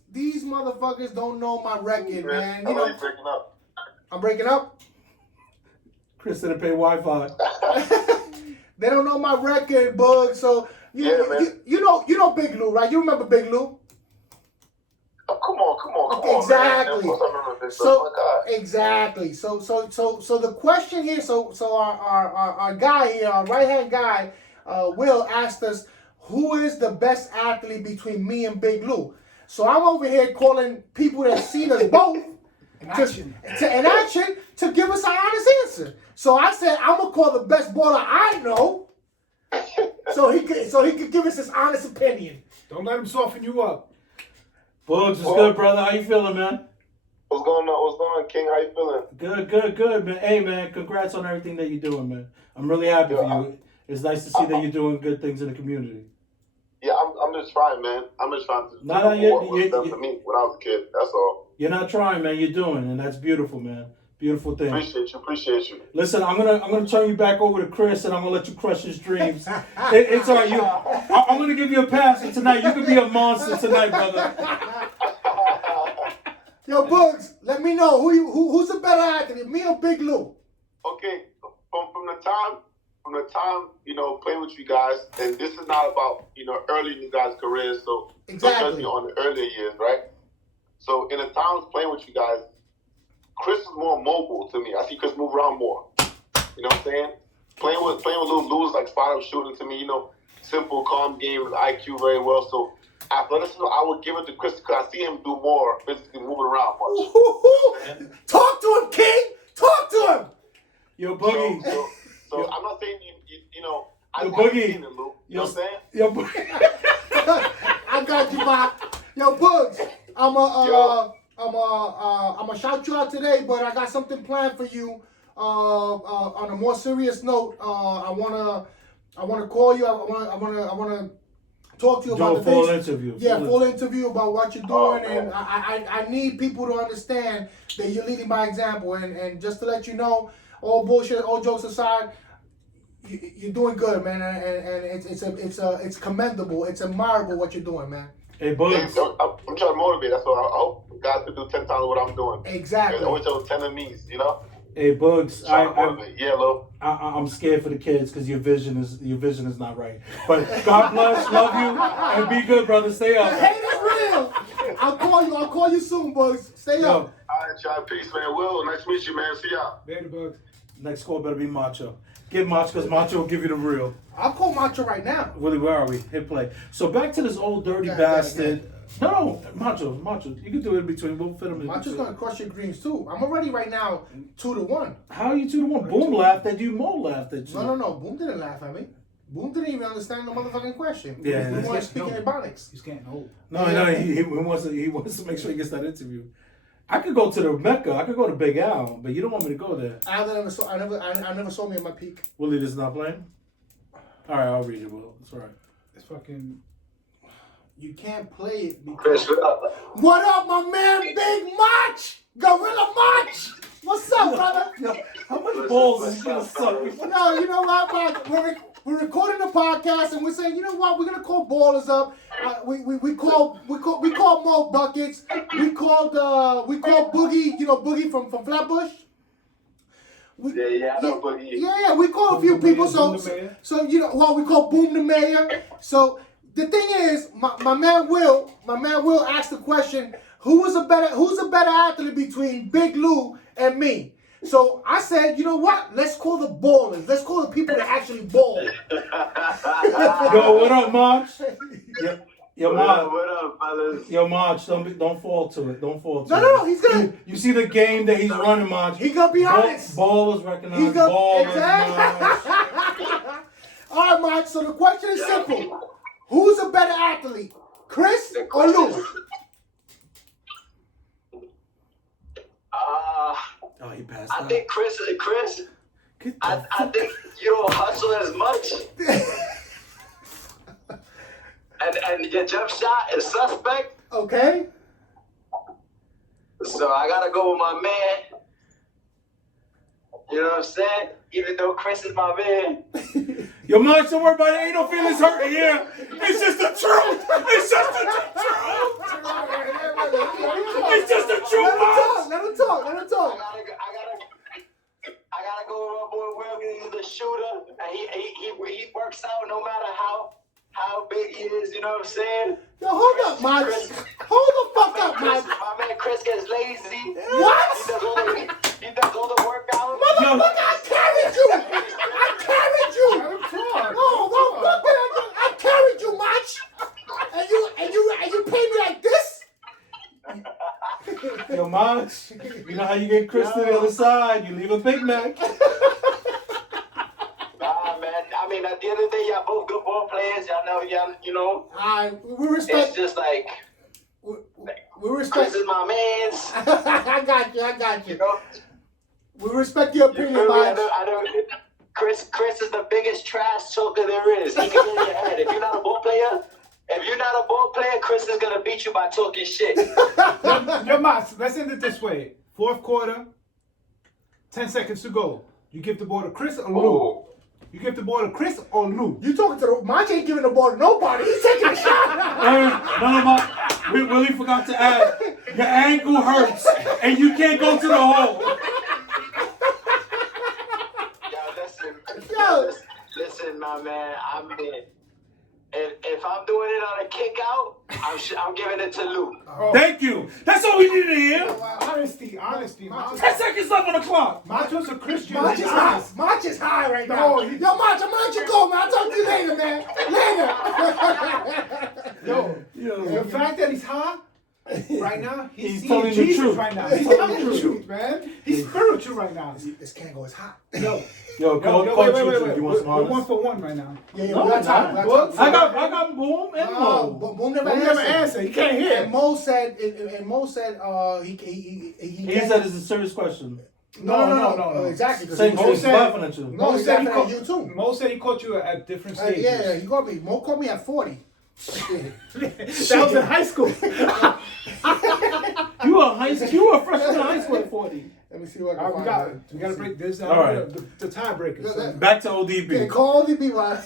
motherfuckers don't know my record, man. You I know know, you're breaking up. I'm breaking up. Chris didn't pay Wi-Fi. They don't know my record, Bug. So you know Big Lou, right? You remember Big Lou? Oh, come on, Exactly. Man. Of course I remember this. So Oh my God. exactly. So the question here. So our guy here, our right hand guy, Will asked us, who is the best athlete between me and Big Lou? So I'm over here calling people that seen us both in action to give us an honest answer. So I said I'm gonna call the best baller I know, so he could give us his honest opinion. Don't let him soften you up. Bugs, what's good, brother? How you feeling, man? What's going on, King? How you feeling? Good, man. Hey, man, congrats on everything that you're doing, man. I'm really happy for you. It's nice to see that you're doing good things in the community. Yeah, I'm just trying, man. I'm just trying to do what was done for me when I was a kid. That's all. You're not trying, man. You're doing, and that's beautiful, man. Beautiful thing. Appreciate you. Listen, I'm gonna turn you back over to Chris, and I'm gonna let you crush his dreams. It's all right. I'm gonna give you a pass for tonight. You can be a monster tonight, brother. Yo, Bugs, let me know who's a better athlete, me or Big Lou? Okay, from the time playing with you guys, and this is not about early in you guys' careers, so Exactly. don't judge me on the earlier years, right? So in the times playing with you guys, Chris is more mobile to me. I see Chris move around more. You know what I'm saying? Playing with little Lou's like spot up shooting to me, simple, calm game with IQ very well. So athleticism, I would give it to Chris because I see him do more physically moving around much. Talk to him, King. Talk to him. Yo, Boogie. So I'm not saying I Yo, haven't Boogie. seen it, Lou. You know what I'm saying? Yo, Boogie. I got you, Bob. Yo, Bugs, I'm shout you out today, but I got something planned for you. On a more serious note, I wanna call you. I wanna talk to you Do about a the full things. interview. Yeah, full interview about what you're doing, man. and I need people to understand that you're leading by example. And just to let you know, all bullshit, all jokes aside, you're doing good, man, and it's commendable, it's admirable what you're doing, man. Hey, Bugs. I'm trying to motivate. That's what I hope guys can do 10 times what I'm doing. Exactly. I wish I was 10 of me, Hey, Bugs. Yeah, Lou. I'm scared for the kids because your vision is not right. But God bless, love you, and be good, brother. Stay up. The hate is real. I'll call you soon, Bugs. Stay Yo, up. All right, y'all. Peace, man. Will, nice to meet you, man. See y'all. Later, Bugs. next call better be Macho. Get Macho because Macho will give you the real. I'll call Macho right now. Willie, where are we? Hit play. So back to this old dirty Yeah, bastard. No, Macho. You can do it in between. We'll fit him in Macho's between. gonna crush your dreams too. I'm already right now 2-1. How are you 2-1? Boom laughed at you. Mo laughed at you. No. Boom didn't laugh at me. Boom didn't even understand the motherfucking question. Yeah. He wanted to speak in Ebonics. He's getting old. No, he wants to make sure he gets that interview. I could go to the Mecca. I could go to Big Al, but you don't want me to go there. I never saw me at my peak. Willie, this is not playing? All right, I'll read it, Will. It's all right. It's fucking. You can't play it because. Chris, what up? What up, my man, Big Mach? Gorilla Mach? What's up, brother? Yo, how much balls is he gonna suck? No, you know what, Mach? We're recording the podcast and we're saying, you know what? We're gonna call ballers up. We called Mo Buckets. We called Boogie. You know Boogie from Flatbush. Yeah, I know Boogie. Yeah, we called a few people. Boom the Mayor. So you know, well, we call Boom the Mayor. So the thing is, my man Will asked the question: who's a better athlete between Big Lou and me? So I said, you know what? Let's call the ballers. Let's call the people that actually ball. Yo, what up, March? Yo, March. What up, fellas? Yo, March, don't fall to it. Don't fall to it. No, he's gonna. You see the game that he's running, March. He gonna be honest. Ball is recognized. He's gonna Ball is exactly. All right, Mark. So the question is simple: who's a better athlete, Chris or Lou? Oh, he passed I out. think Chris. Get the I think you don't hustle as much, and your jump shot is suspect. Okay. So I gotta go with my man. You know what I'm saying? Even though Chris is my man. Yo, man, don't worry about it. Ain't no feelings hurt here. It's just the truth. It's just the truth. It's just the truth, man. Let him talk. Let him talk. I gotta go with my boy Will because he's a shooter and he works out no matter how big he is, you know what I'm saying? Yo, hold up, Mach. Hold the fuck up, Mach. My man Chris gets lazy. What? He does all the workouts. Motherfucker, I carried you. I carried you. Let him talk. No, don't fuck it. I carried you, Mach. And you pay me like this? Yo, Mach, you know how you get Chris to the other side? You leave a Big Mac. Nah, man. I mean, at the end of the day, y'all both good ball players. Y'all know, you know. We respect. It's just like We Chris respect. is my man's. I got you. You know. We respect your You opinion, feel me? Mach. I don't. Chris is the biggest trash talker there is. He can get in your head. If you're not a ball player, Chris is gonna beat you by talking shit. Yo, Mas, let's end it this way. Fourth quarter, 10 seconds to go. You give the ball to Chris or Lou? Oh. You give the ball to Chris or Lou? You talking to the Mach ain't giving the ball to nobody. He's taking a shot. No, Mach. We really forgot to add. Your ankle hurts, and you can't go to the hole. Listen, my man. I mean, if I'm doing it on a kick out, I'm giving it to Lou. Thank you. That's all we needed to hear. Honesty. 10 seconds left on the clock. Macho's a Christian. Mach is high. Mach is high right now. No, Yo, Mach, I'm gonna let you go, man. I'll talk to you later, man. Later. Yo, the fact that he's high right now, he's seeing telling the Jesus truth. right now. He's telling the truth, man. He's spiritual right now. This can't go as hot. Yo, Wait. You want some We're honest? 1 for 1 right now. Yeah, No, we got time. I got Boom and Mo. But Boom never Don't never answered. answer. He can't hear. And Mo said, he He said it's a serious question. No. Exactly. 'cause Saying Mo he's said- laughing at you. No, he's said he laughing at caught you too. Mo said he caught you at different stages. Yeah, he called me. Mo called me at 40. That was in high school. You were a freshman in high school at 40. Let me see what I can All right, find. we got to break this down. All right. The tiebreaker. So. Back to Yeah, ODB. call the people.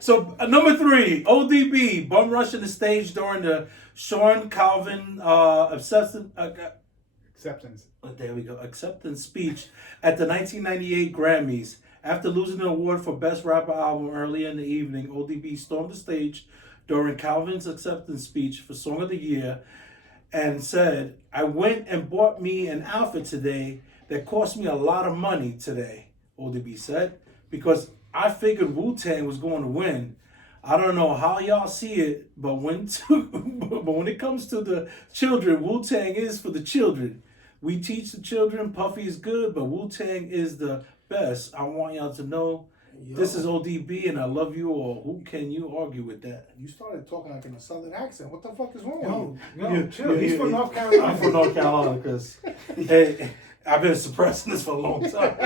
So number 3, ODB bum rushing the stage during the Sean Calvin acceptance. There we go. Acceptance speech at the 1998 Grammys. After losing the award for Best Rapper Album earlier in the evening, ODB stormed the stage during Calvin's acceptance speech for Song of the Year and said, "I went and bought me an outfit today that cost me a lot of money today," ODB said, "because I figured Wu-Tang was going to win. I don't know how y'all see it, but when it comes to the children, Wu-Tang is for the children. We teach the children Puffy is good, but Wu-Tang is the best. I want y'all to know this is ODB and I love you all. Who can you argue with that?" You started talking like in a southern accent. What the fuck is wrong with you? Yo, chill. He's from North Carolina. I'm from North Carolina because I've been suppressing this for a long time.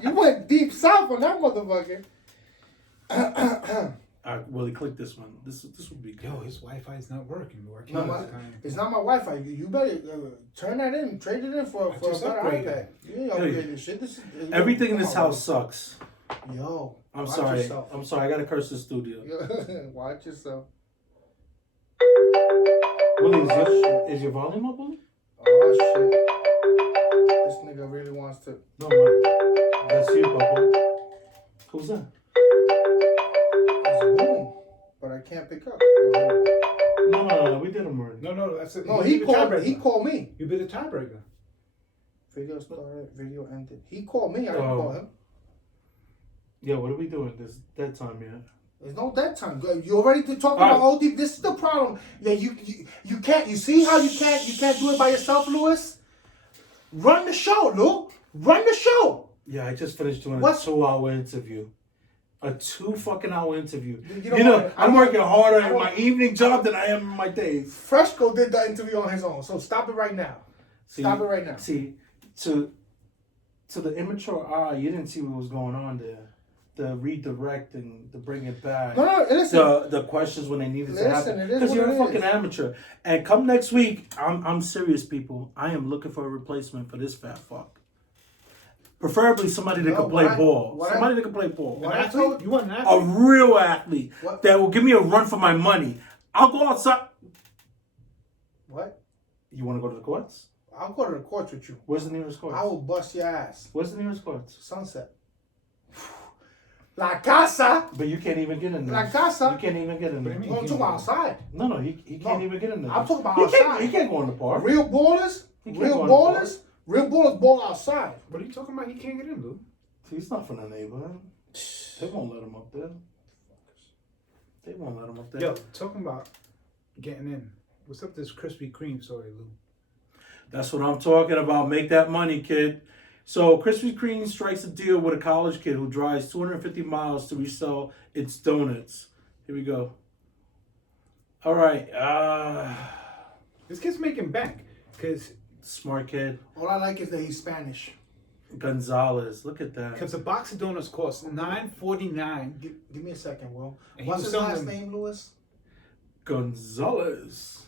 You went deep south on that motherfucker. All right, Willie, click this one. This would be good. Yo, his Wi-Fi is not working. It's not my Wi-Fi. You better turn that in, trade it in for a just better upgraded. iPad. You ain't upgraded this shit. Everything in this house sucks. Yo, I'm watch sorry. yourself. I'm sorry. I gotta curse the studio. Watch yourself. Willie, is your volume up, Willie? Oh shit! This nigga really wants to. No, man. That's you, Papa. Who's that? It's Boom, but I can't pick up. No. We did him already. No, that's it. No, You he be the called. tiebreaker. He called me. You be the tiebreaker. Video started. Video ended. He called me. I didn't Oh. call him. Yeah, what are we doing? This dead time, yeah. There's no that time. You already talking about OD. This is the problem. Yeah, you can't. You see how you can't do it by yourself, Lewis. Run the show, Lou. Run the show. Yeah, I just finished doing What's- a 2-hour interview. A 2-fucking-hour interview. You know what? I'm working harder in I my evening job than I am in my days. Freshco did the interview on his own. So stop it right now. Stop it right now. See, to the immature eye, you didn't see what was going on there. The redirecting, the bring it back. No, listen. The questions when they needed to Listen, happen. it is Because what you're it a fucking is. amateur. And come next week, I'm serious, people. I am looking for a replacement for this fat fuck. Preferably somebody that No, can play what I- ball. what I- Somebody that can play ball. what An I athlete? told- You want an A athlete? real athlete What? that will give me a run for my money. I'll go outside. What? You want to go to the courts? I'll go to the courts with you. Where's the nearest courts? I will bust your ass. Where's the nearest courts? Sunset. La casa. But you can't even get in there. La casa. You can't even get in there. What do you No, mean? I'm talking about outside. No, he can't No. even get in there. I'm talking about he can't, outside. he can't go in the park. Real ballers. He can't Real go in the park. ballers. Real ballers ball outside. What are you talking about? He can't get in, dude. He's not from the neighborhood. They won't let him up there. They won't let him up there. Yo, talking about getting in. What's up with this Krispy Kreme story, Lou? That's what I'm talking about. Make that money, kid. So Krispy Kreme strikes a deal with a college kid who drives 250 miles to resell its donuts. Here we go. All right. This kid's making bank. Because Smart kid. All I like is that he's Spanish. Gonzalez. Look at that. a box of donuts costs $9.49. Give me a second, Will. And he What's was his selling last them- name, Lewis? Gonzalez.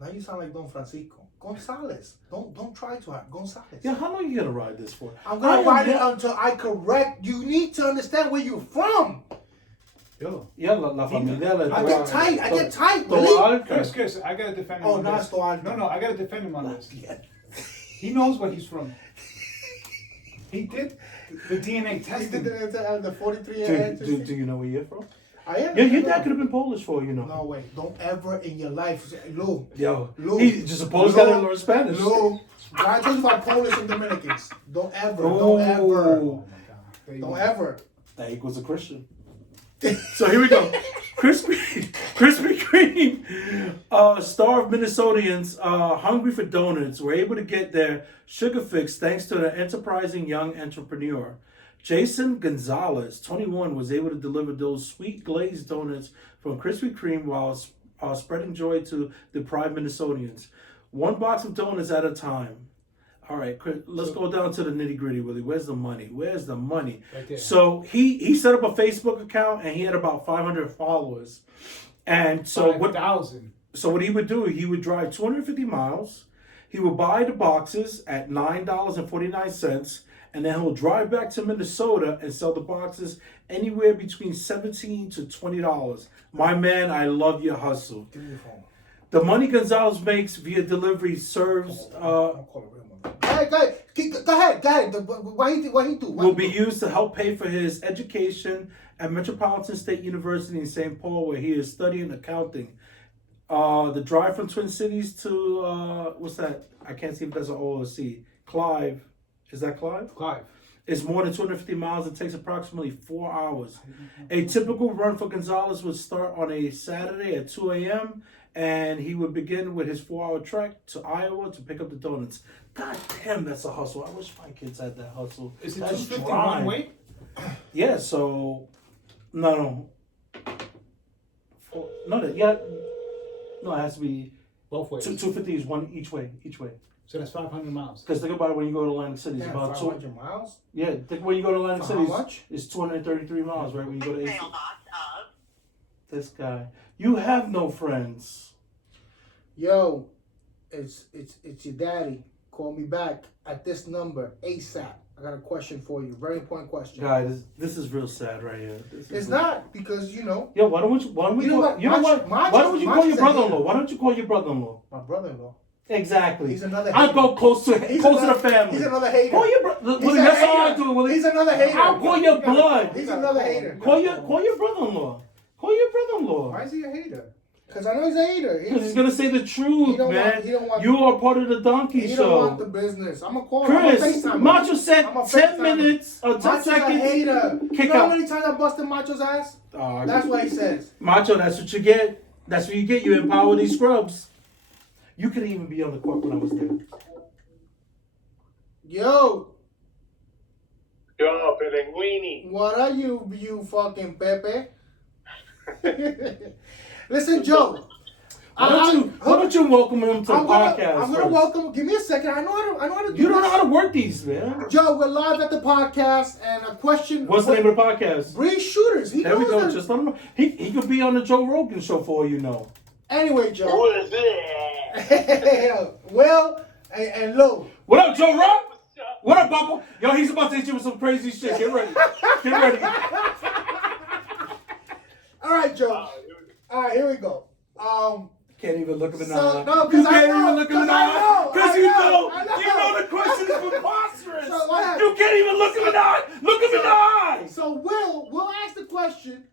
Now you sound like Don Francisco. Gonzalez. Don't try to hard. Gonzalez. Yeah, how long you gonna ride this for? I'm gonna I write it am- until I correct. You need to understand where you're from. Yo. Yeah, la familia. I get tight. I get tight, Todo really. alca. Chris, I gotta defend him Oh, on no, this. it's the alca. No, I gotta defend him on this. Yeah. He knows where he's from. He did the DNA He did testing. the 43 Do you know where you're from? I am. Yeah, your dad could have been Polish for all you know. No way. Don't ever in your life say, Lou. Yo, Lou. he just a Polish guy that learned Spanish. Lou. I told you about Polish and Dominicans. Don't ever. Oh. Don't ever. Oh my God. There you Don't go. ever. That equals a Christian. So here we go. Krispy Kreme, starved Minnesotans hungry for donuts were able to get their sugar fix thanks to an enterprising young entrepreneur. Jason Gonzalez, 21, was able to deliver those sweet glazed donuts from Krispy Kreme while spreading joy to deprived Minnesotans. One box of donuts at a time. All right, let's go down to the nitty gritty, Willie. Where's the money? Where's the money? Right there. So he set up a Facebook account and he had about 500 followers. And so what 5,000. he would do, he would drive 250 miles. He would buy the boxes at $9.49, and then he'll drive back to Minnesota and sell the boxes anywhere between $17 to $20. My man, I love your hustle. Give me your phone. The money Gonzalez makes via delivery serves I'll call it real money. Go ahead. What he do? will be used to help pay for his education at Metropolitan State University in St. Paul, where he is studying accounting. The drive from Twin Cities to what's that? I can't see if that's an O or a C. Clive. Is that Clive? Clive. It's more than 250 miles. It takes approximately 4 hours. A typical run for Gonzalez would start on a Saturday at 2 a.m. and he would begin with his 4-hour trek to Iowa to pick up the donuts. God damn, that's a hustle. I wish my kids had that hustle. Is it That's 250 drive. one way? Yeah, so no. No, it has to be Both ways. 250 is one each way. So that's 500 miles. Because think about it when you go to Atlantic City, it's Damn, about 500 miles? Yeah, think when you go to Atlantic For City, how much? it's 233 miles, right? When you go to AC. Mailbox of This guy, you have no friends. Yo, it's your daddy. Call me back at this number ASAP. I got a question for you. Very important question. Guy, this is real sad right here. This is It's real- not because you know Yo, why don't you You know what? you know what? Macho- Why don't you call Macho's your a brother-in-law? hater. Why don't you call your brother-in-law? my brother-in-law. Exactly. He's another I'll hater. go close to He's the another- family. He's another hater. Call your brother. He's a That's all I hater. do, Willie. He's another hater. I'll call your blood. He's another hater. Call your brother-in-law. Call your brother-in-law. Why is he a hater? Because I know he's a hater. Because he's gonna say the truth, He don't man. want- he don't want- You are part of the Donkey He Show. don't want the business. I'm gonna call him. Chris, I'm gonna FaceTime him. Macho said I'm a 10 FaceTime him. minutes or 10 Macho's seconds. a hater. Kick You know how out. many times I busted Macho's ass? Oh, That's what he says. Macho, that's what you get. That's what you get. You empower these scrubs. You couldn't even be on the court when I was there. Yo, Yo, Pelenguini. what are you fucking Pepe? Listen, Joe. Why don't you welcome him to the I'm podcast? gonna first? welcome. Give me a second. I know how to do You don't know this. how to work these, man. Joe, we're live at the podcast, and a question. What's the name of the podcast? Breeze Shooters. He There we knows go. that- Just let him know. He could be on the Joe Rogan show for all you know. Anyway, Joe. Who is it? Will and Lou. What up, Joe Rogan? What's up? What up, Bubba? Yo, he's about to hit you with some crazy shit. Get ready. Get ready. All right, Joe. All right, here we go. Can't even look him in the So, eye. no, 'cause You I can't know, even look him in the 'cause I eye. know, Because I you know, know, I know. you know the question is preposterous. So what happened? You can't even look him in the eye. Look him in the eye. So we'll ask the question.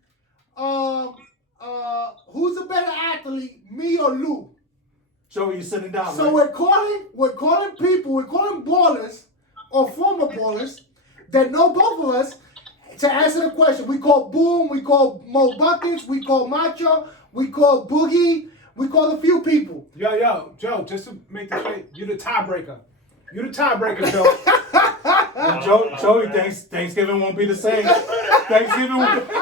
Who's a better athlete, me or Lou? Joey, you sitting down, So right? we're calling people, we're calling ballers or former ballers that know both of us to answer the question. We call Boom, we call Mo Buckets, we call Macho, we call Boogie, we call a few people. Yo, Joe, just to make this straight, you're the tiebreaker. You're the tiebreaker, Joe. And Joey, Thanksgiving won't be the same. Thanksgiving won't be.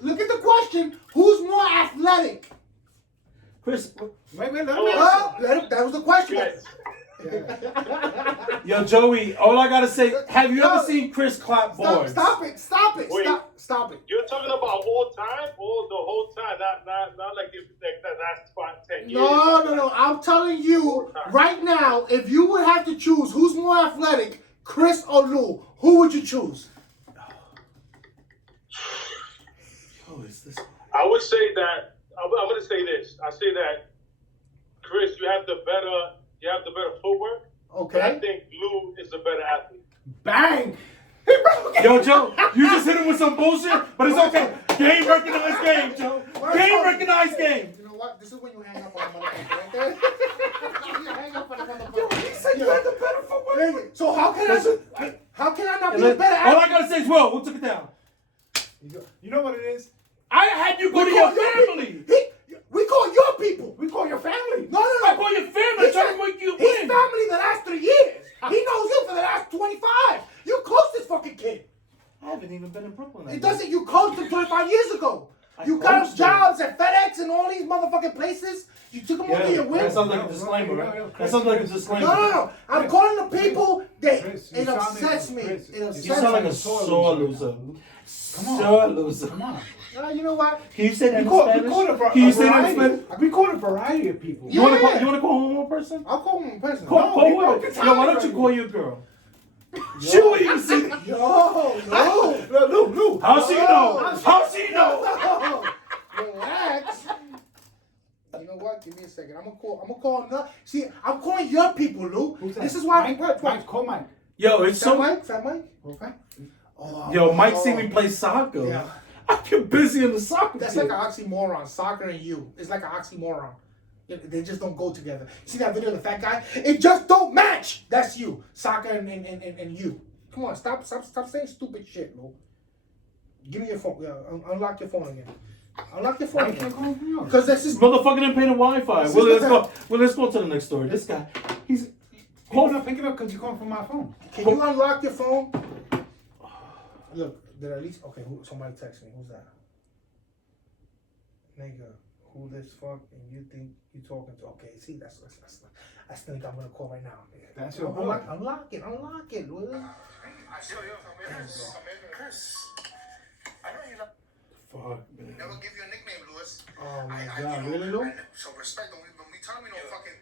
Look at the question. Who's more athletic? Chris, Wait, let him answer. Well, that was the question. yo, Joey, all I gotta say, have you ever seen Chris clap Stop, boards? stop it. Wait. Stop it. You're talking about all time or the whole time? Not like if that last 10 years. No. I'm telling you right now, if you would have to choose who's more athletic, Chris or Lou, who would you choose? Oh, is this? I would say that I'm going to say this. I say that Chris, you have the better footwork. But I Okay. think Lou is a better athlete. Bang! Yo, Joe, you just hit him with some bullshit, but it's okay. Game recognized game, Joe. Game recognized game. You know what? This is when you hang up on the motherfucker, okay? You hang up on the motherfucker. He said you had the better footwork. So how can I not be And a better all I athlete? gotta say is, Will, who took it down? You know what it is? I had you go to your family. We call your people. We call your family. No. I call your family. He Trying said to make you his win. family the last 3 years. He knows you for the last 25. You coached this fucking kid. I haven't even been in Brooklyn. It doesn't. You coached him 25 years ago. I You got him coached jobs at FedEx and all these motherfucking places. You took him over your that win. sounds like a disclaimer, right? That sounds like a disclaimer. No. I'm calling the people that Chris, it you upsets sound me. like- Chris, It you upsets You sound like me. a sore loser. Come on. Sore loser. Come on. You know what? Can you say that We in call Spanish? Can you say that in Spanish? We call a variety of people. You want to Yeah. call one more person? I'll call him in person. Call we Will. broke the Yo, why don't tie you call your girl? She won't even see. Yo, Lou. How she know? How she know? Relax. You know what? Give me a second. I'm gonna call. See, I'm calling your people, Lou. Who's that? This is why. Mike, call Mike. Yo, it's Fat so. Mike? Fat Mike? Okay. Oh, Yo, Mike see me play soccer. Yeah. I get busy in the soccer. That's field. like an oxymoron. Soccer and you. It's like an oxymoron. They just don't go together. See that video of the fat guy? It just don't match. That's you. Soccer and you. Come on, stop saying stupid shit, Lou. Give me your phone. Yeah, unlock your phone again. Unlock your phone I can't again. call him. Because this is. Motherfucker didn't pay the Wi-Fi. This Well, is let's go. Well, let's go to the next story. This guy, he's. Pick it up because you're calling from my phone. Can you unlock your phone? Look, did at least okay? Somebody text me. Who's that? Nigga, who this fuck and you think you talking to? Okay, see that's the nigga I'm gonna call right now. That's your boy. Unlock it, Will. Fuck, man. Never give you a nickname, Lewis. Oh my god, really, Lou? So respect, don't be telling me no fucking.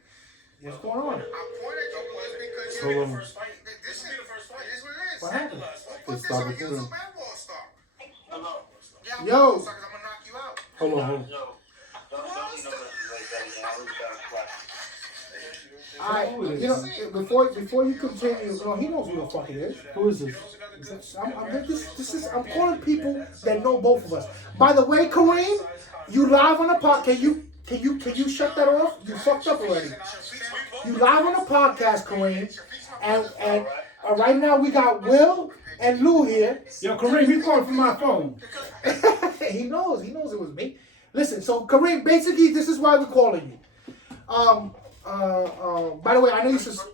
What's going on? I pointed at you, Lewis, because Hold you're on. the first fight. This is the first fight. It is what it is. What happened? Put this Stop on it, YouTube too. and Wall Star. Hello. Yeah, I'm Yo. Wall Star 'cause I'm gonna knock you out. Hold on. Yo, don't you know this is like that again. I really gotta fly. Alright, you know, before you continue, no, he knows who the fuck it is. Who is this? I'm calling people that know both of us. By the way, Kareem, you live on the podcast. Can you shut that off? You fucked up already. You live on the podcast, Kareem, and right now we got Will and Lou here. Yo, Kareem, you calling from my phone. He knows it was me. Listen, so Kareem, basically this is why we're calling you. By the way, I know you should. First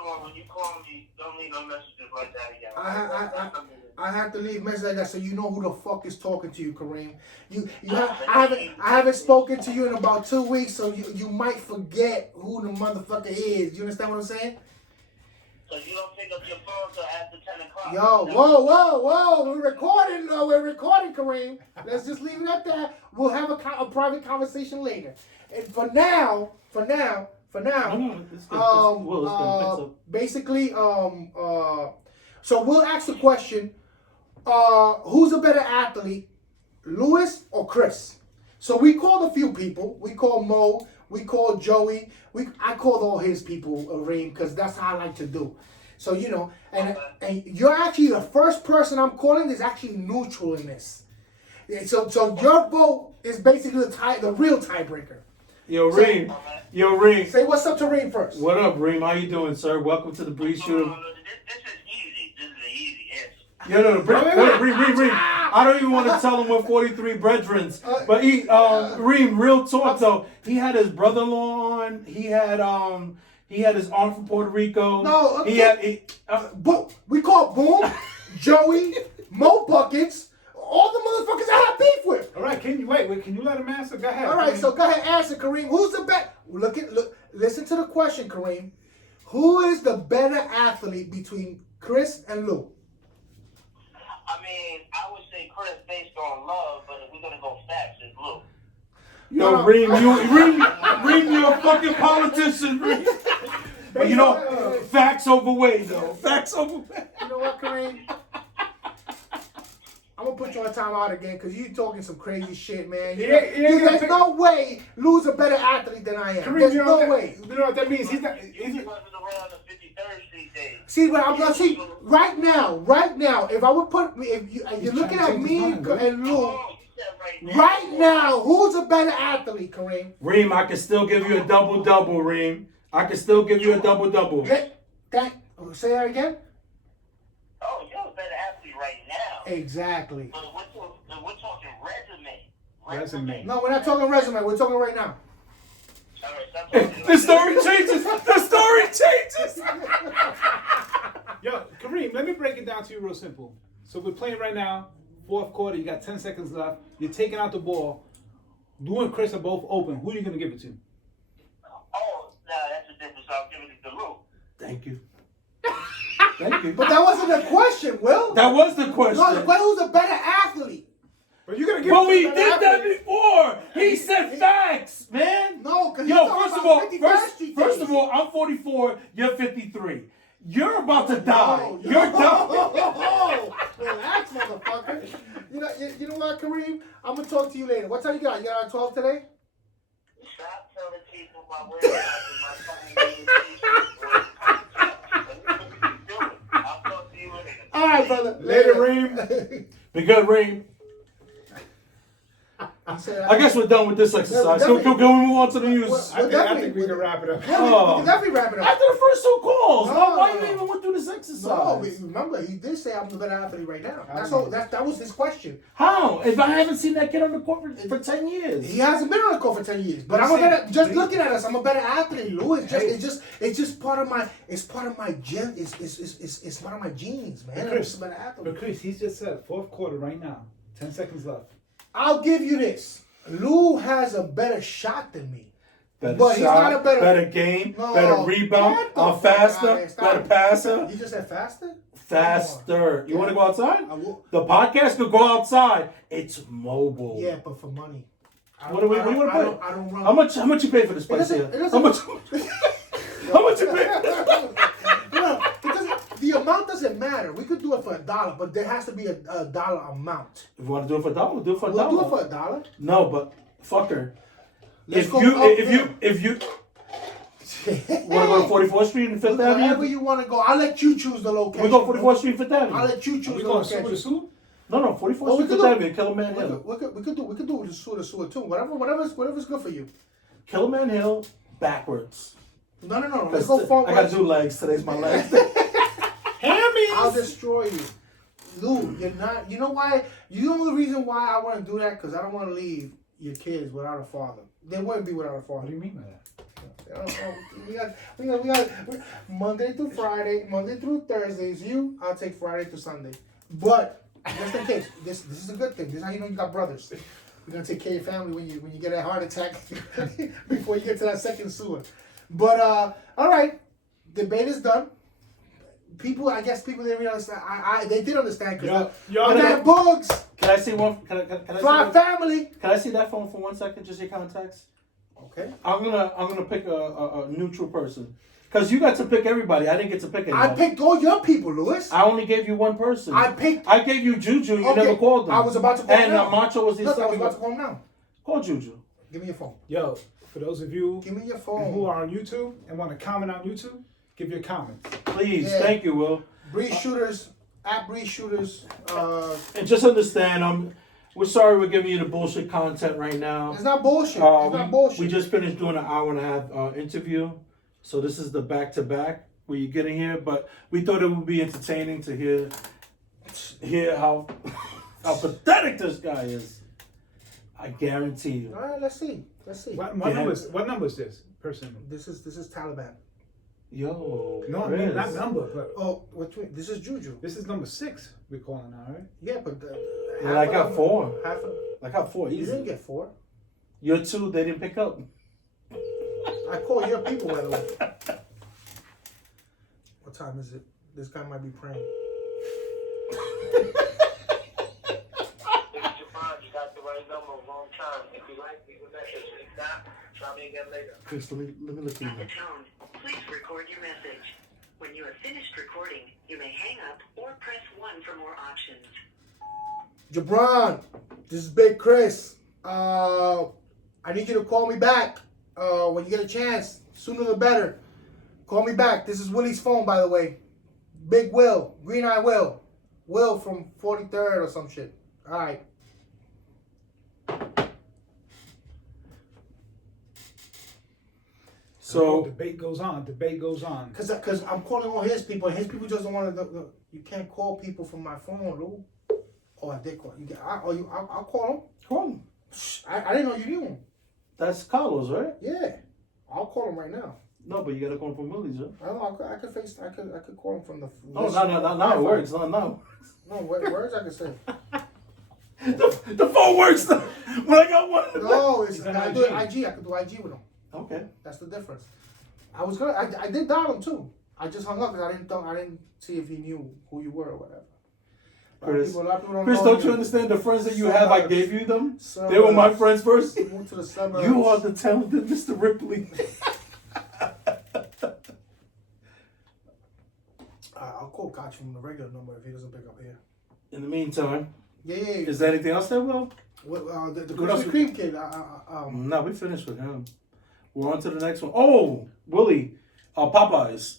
of all, when you call me, don't leave no messages like that again. I have to leave message like that so you know who the fuck is talking to you, Kareem. I haven't spoken to you in about 2 weeks, so you might forget who the motherfucker is. You understand what I'm saying? So you don't pick up your phone till after 10 o'clock. Yo, whoa! We're recording, Kareem. Let's just leave it at that. We'll have a private conversation later. And for now, for now. No, it's good. Well, it's good. Thanks, so. Basically, so we'll ask the question: who's a better athlete, Lewis or Chris? So we called a few people. We called Mo. We called Joey. I called all his people, Reem, because that's how I like to do. So you know, and you're actually the first person I'm calling is actually neutral in this. So your vote is basically the real tiebreaker. Yo, Reem. Say what's up to Reem first. What up, Reem? How you doing, sir? Welcome to the Breeze Shooter. This is easy. This is an easy answer. Yo, no, Reem. I don't even want to tell him we're 43 brethrens. But Reem, real talk though. He had his brother-in-law on. He had his aunt from Puerto Rico. No, okay. We call Boom, Joey, Mo Buckets, all the motherfuckers I have beef with. All right, can you wait? Can you let him answer? Go ahead. All right, so go ahead, answer, Kareem. Who's the best? Listen to the question, Kareem. Who is the better athlete between Chris and Lou? I mean, I would say Chris based on love, but if we're gonna go facts, it's Lou. Yo, Reem, you're a fucking politician, Reem. But you know, facts overweigh, though. Facts overweigh. You know what, Kareem? I'm gonna put you on timeout again because you talking some crazy shit, man. There's no way Lou's a better athlete than I am. Kareem, There's no way. You know what that means? He's not. He wasn't around the 53rd Street days. See, what I'm gonna see right now. If I would put, if you're looking at me and Lou, right now, who's a better athlete, Kareem? Reem, I can still give you a double-double, Reem. I can still give you a double-double. Say that again? Oh, you're a better athlete right now. Exactly. But we're talking resume. No, we're not talking resume. We're talking right now. All right, stop talking The story changes. The story changes. Yo, Kareem, let me break it down to you real simple. So we're playing right now, fourth quarter. You got 10 seconds left. You're taking out the ball. Lou and Chris are both open. Who are you gonna give it to? Oh, nah, that's a difference. I'll give it to Lou. Thank you. Thank you. But that wasn't the question, Will. That was the question. No, the question who's a better athlete? But you're gonna give But it we to the did that athlete. before. He said facts, man. No, because Yo, first of all, I'm 44. You're 53. You're about to die. You're done. Relax, motherfucker. You know what, Kareem? I'm gonna talk to you later. What time you got? You got on 12 today? Stop telling people my website and my I'll talk to you later. All right, brother. Later, Reem. Be good, Reem. I guess we're done with this exercise. Can we move on to the news? I think we can wrap it up. Yeah, we can definitely wrap it up. After the first two calls, No, why no. you even went through this exercise? No, remember, he did say I'm the better athlete right now. That's all. That was his question. How? If I haven't seen that kid on the court for 10 years. He hasn't been on the court for 10 years. But I'm a better. Just looking at us, I'm a better athlete, Lou. It's just part of my. It's part of my gen. It's part of my genes, man. I'm just a better athlete. But Chris, he's just said fourth quarter right now. 10 seconds left. I'll give you this. Lou has a better shot than me. Better But shot, he's not a better game, No, better rebound, get the I'm fuck faster, outta here. Stop. better passer, You just said faster? faster. You want to go outside? I will. The podcast could go outside. It's mobile. Yeah, but for money. What do you want to pay? I don't run. How much you pay for this place here? How much? How much you pay? The amount doesn't matter. We could do it for $1, but there has to be a dollar amount. If you want to do it for $1, we'll do it for $1. We'll do it for $1. No, but fucker. Let's If go you up want to go to 44th Street and 5th Wherever Avenue? you want to go, I'll let you choose the location. We go 44th Street, 5th Avenue. I'll let you choose We the going to location. suit? No, 44th Well, we Street, could 5th do- Avenue, Killerman Hill. We could do with the sewer too. Whatever's good for you. Killerman Hill backwards. No. Let's go forward. I got to do legs. Today's my legs. I'll destroy you. Lou, you're not. You know why? You know the reason why I want to do that? Because I don't want to leave your kids without a father. They wouldn't be without a father. What do you mean by that? We got Monday through Friday, Monday through Thursdays. I'll take Friday to Sunday. But just in case, this is a good thing. This is how you know you got brothers. You're gonna take care of your family when you get a heart attack before you get to that second sewer. But all right, debate is done. I guess people didn't really understand. They did understand because Y'all that Boogs, Can I see one? Can I see Fly one? family. Can I see that phone for 1 second? Just your contacts. Okay. I'm gonna pick a neutral person. Cause you got to pick everybody. I didn't get to pick anybody. I picked all your people, Luis. I only gave you one person. I picked. I gave you Juju. You Okay, never called him. I was about to call him And now. Macho was the Look, I was second. about to call him now. Call Juju. Give me your phone. Yo, for those of you Give me your phone. who are on YouTube and want to comment on YouTube, give your comments. Please, Yeah. thank you, Will. Breeze Shooters, at Breeze Shooters. And just understand, we're sorry we're giving you the bullshit content right now. It's not bullshit. It's not bullshit. We just finished doing an hour and a half interview, so this is the back-to-back where you're getting here. But we thought it would be entertaining to hear how pathetic this guy is. I guarantee you. All right, let's see. Let's see. What number is this person? This is Taliban. Yo, No, I mean not Chris. number, but Oh, this is Juju. this is number 6 we're calling now, right? Yeah, but Yeah, I got 4. Half of, I got 4 you didn't easy. get 4. Your 2, they didn't pick up. I call your people, by the way. What time is it? This guy might be praying. You got the right number, wrong time. If you like, leave a message. If not, try me again later. Chris, let me look at At the you. tone, please record your message. When you have finished recording, you may hang up or press 1 for more options. Jabron, this is Big Chris. I need you to call me back when you get a chance. Sooner the better. Call me back. This is Willie's phone, by the way. Big Will. Green Eye Will. Will from 43rd or some shit. All right. So Debate goes on. Debate goes on. Because I'm calling all his people, and his people just don't want to. You can't call people from my phone, Lou. Oh, I did call. I'll call him. call him. I didn't know you knew him. That's Carlos, right? Yeah. I'll call him right now. No, but you gotta call him from Willie's, right? I don't know. I could call him from the. Oh, no, it works. No. No, words I can say. The phone works when I got one. No, it's He's on I do it IG. IG. I could do IG with him. Okay. That's the difference. I did dial him too. I just hung up because I didn't see if he knew who you were or whatever. Chris, A lot of people Chris, know don't you understand the friends that you have? I gave you them. Suburbs. They were my friends first. Moved to the suburbs. You are the talented Mr. Ripley. I'll call Koch from the regular number if he doesn't pick up here. In the meantime, Yeah. is there anything else that will? The What else? Krispy Kreme kid. No, we finished with him. We're on to the next one. Oh, Willie, Popeyes.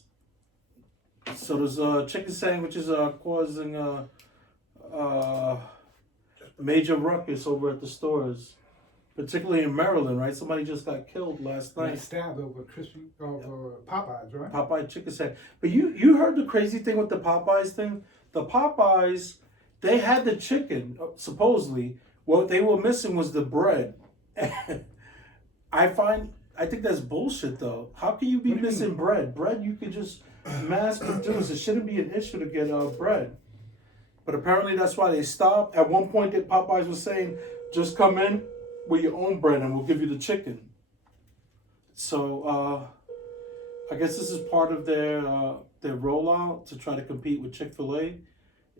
So there's chicken sandwiches causing major ruckus over at the stores, particularly in Maryland, right? Somebody just got killed last Like night. stabbed over Popeyes, right? Popeye chicken sandwich. But you heard the crazy thing with the Popeyes thing? The Popeyes, they had the chicken, supposedly. What they were missing was the bread. I think that's bullshit, though. How can you be What do you missing mean? bread? Bread you could just mass produce. It shouldn't be an issue to get bread. But apparently that's why they stopped. At one point, that Popeyes was saying, just come in with your own bread and we'll give you the chicken. So I guess this is part of their rollout to try to compete with Chick-fil-A.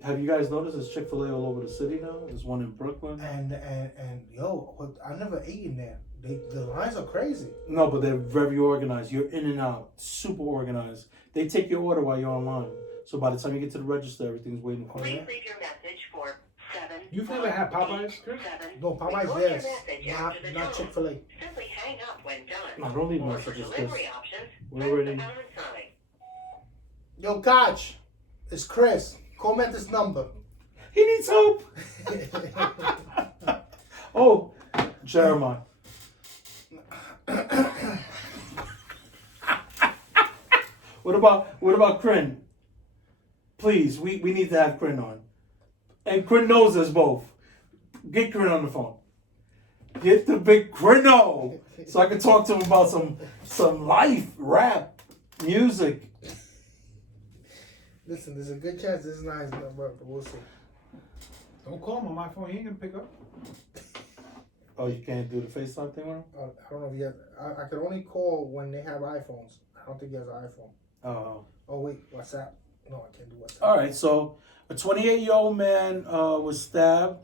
Have you guys noticed there's Chick-fil-A all over the city now? There's one in Brooklyn. And I never ate in there. The lines are crazy. No, but they're very organized. You're in and out, super organized. They take your order while you're online. So by the time you get to the register, everything's waiting for you. Please leave your message for 7. You've never had Popeyes, Chris? No, Popeyes, Record yes. your message Not after the not tone. Chick-fil-A. Simply hang up when done. No, don't leave Or for messages, delivery Chris. options, We're press the ready. pound sign. Yo, Koch, it's Chris. Call me at this number. He needs help. Oh, Jeremiah. What about Crin? Please, we need to have Crin on. And Crin knows us both. Get Crin on the phone. Get the big Crino so I can talk to him about some life, rap, music. Listen, there's a good chance this is not his number, but we'll see. Don't call him on my phone. He ain't gonna pick up. Oh, you can't do the FaceTime thing with him? I don't know if he has. I can only call when they have iPhones. I don't think he has an iPhone. Oh. Oh wait, WhatsApp. No, I can't do WhatsApp. All right, so a 28-year-old man was stabbed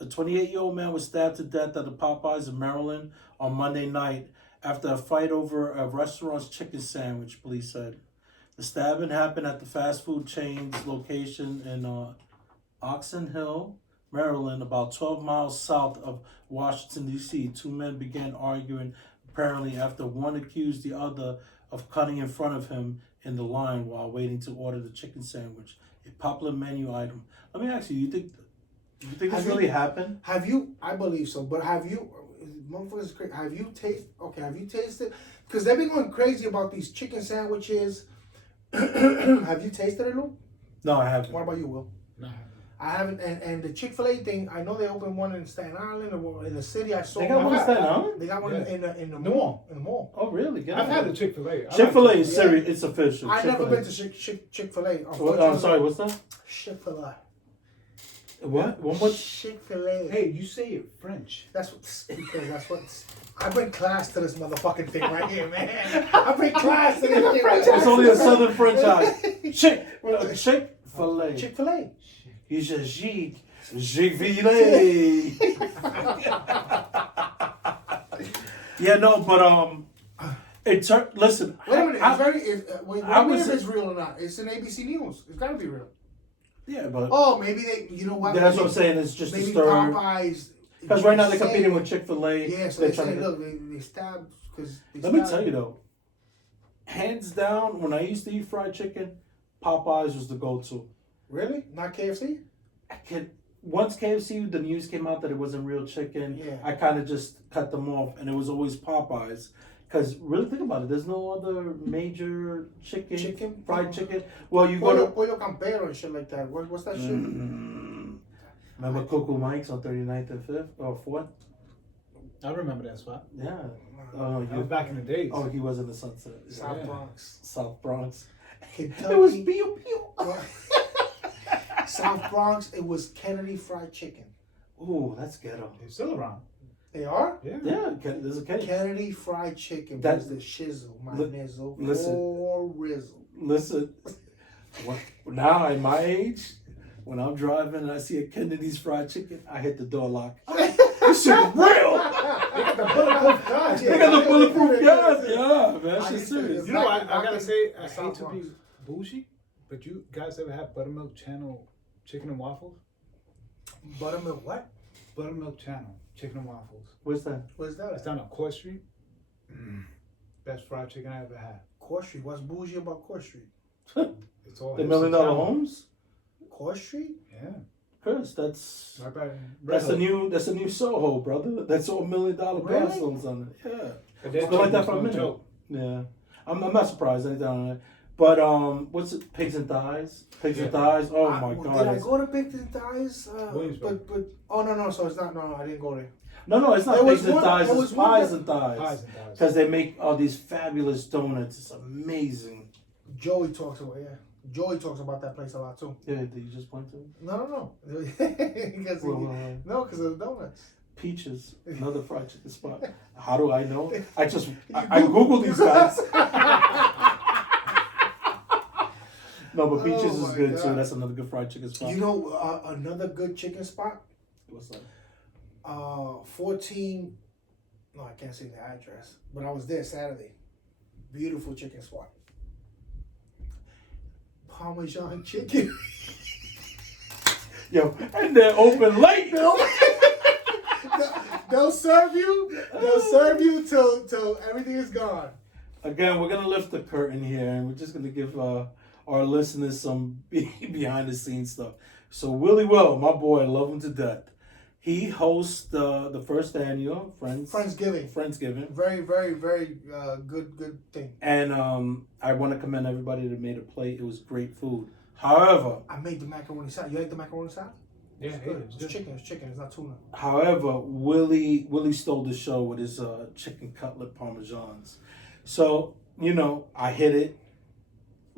A 28-year-old man was stabbed to death at the Popeyes in Maryland on Monday night after a fight over a restaurant's chicken sandwich, police said. The stabbing happened at the fast food chain's location in Oxon Hill, Maryland, about 12 miles south of Washington, D.C. Two men began arguing, apparently after one accused the other of cutting in front of him in the line while waiting to order the chicken sandwich, a popular menu item. Let me ask you, you think this really happened? Have you? I believe so, but have you? Motherfuckers, crazy. Have you tasted? Because they've been going crazy about these chicken sandwiches. Have you tasted it, Lou? No, I haven't. What about you, Will? No. I haven't. And the Chick-fil-A thing, I know they opened one in Staten Island or in the city. I saw. They got one in Staten Island? They got one Yeah. in the mall. In the mall. Oh, really? Get I've out had there. the Chick-fil-A. Chick-fil-A is Yeah. serious. It's official. I've never Chick-fil-A. been to Chick-fil-A. I'm sorry, what's that? Chick-fil-A. What? One more? Chick-fil-A. Hey, you say it French. That's what. I bring class to this motherfucking thing right here, man. I bring class to this shit. It's only a southern franchise. Chick-fil-A. Chick-fil-A. He's a Chick-fil-A. Yeah, no, but listen. Wait a minute. Wait I a minute was- if it's real or not. It's in ABC News. It's got to be real. Yeah, but Oh, maybe they. You know what? that's what I'm saying. It's just a Maybe story. Popeyes. Because right now they're competing with Chick-fil-A. Yeah, so They're they trying say, to- look, they stabbed because. Let me tell you though, hands down, when I used to eat fried chicken, Popeyes was the go-to. Really? Not KFC? Once KFC, the news came out that it wasn't real chicken. Yeah. I kind of just cut them off, and it was always Popeyes. Because really think about it, there's no other major chicken, fried chicken. Well, you go to Pollo Campero and shit like that. What's that shit? remember Coco Mike's on 39th and 5th or 4th? I remember that spot. Yeah. Oh, That was back in the days. Oh, he was in the Sunset. South Yeah. Bronx. South Bronx. Kentucky. It was pew pew. South Bronx, it was Kennedy Fried Chicken. Ooh, that's ghetto. They're still around. They are? Yeah. Yeah, there's a Kennedy. Kennedy Fried Chicken That- was the shizzle, my Li- nizzle, listen. or rizzle. Listen, now at my age, when I'm driving and I see a Kennedy's Fried Chicken, I hit the door lock. This shit is real. They got the bulletproof gas. They got the bulletproof gas. Yeah, man, I shit used to- serious. You know, I Back gotta in say, I South hate to Bronx. be bougie, but you guys ever have Buttermilk Channel chicken and waffles? Buttermilk what? Buttermilk Channel chicken and waffles. What's that? What's It's that? down on Court Street. Best fried chicken I ever had. Court Street. What's bougie about Court Street? It's all The $1 hipster million town. homes? Court Street? Yeah. Chris, that's Right by that's Red the Hook. new Soho, brother. That's all $1 million Really? brownstones on it. Yeah. But their It's been like that chicken's for a no minute. joke. Yeah. I'm not surprised anything on it. But what's it? Pigs and thighs? Pigs and thighs? Oh my Did god. I go to Pigs and Thighs? Williamsburg. But oh no, so it's not. No, I didn't go there. No, it's not There was pigs and one- thighs, there it's was one pies that- and thighs. Pies and thighs. Because they make all these fabulous donuts. It's amazing. Joey talks about Joey talks about that place a lot too. Yeah, did you just point to it? No. Because Well, no, because of the donuts. Peaches, another fried chicken spot. How do I know? I Googled these guys. No, but Peaches Oh is my good God. too. That's another good fried chicken spot. You know another good chicken spot? What's that? 14. No, I can't say the address, but I was there Saturday. Beautiful chicken spot. Parmesan chicken. Yo, and they're open late. They'll serve you. They'll serve you till everything is gone. Again, we're gonna lift the curtain here, and we're just gonna give our listeners some behind the scenes stuff. So Willie Will, my boy, love him to death. He hosts the first annual Friendsgiving. Very, very, very good thing. And I want to commend everybody that made a plate. It was great food. However, I made the macaroni salad. You like the macaroni salad? Yeah, It's hey, good. it's It's good. chicken. It's chicken. It's not tuna. However, Willie stole the show with his chicken cutlet parmesans. So, I hit it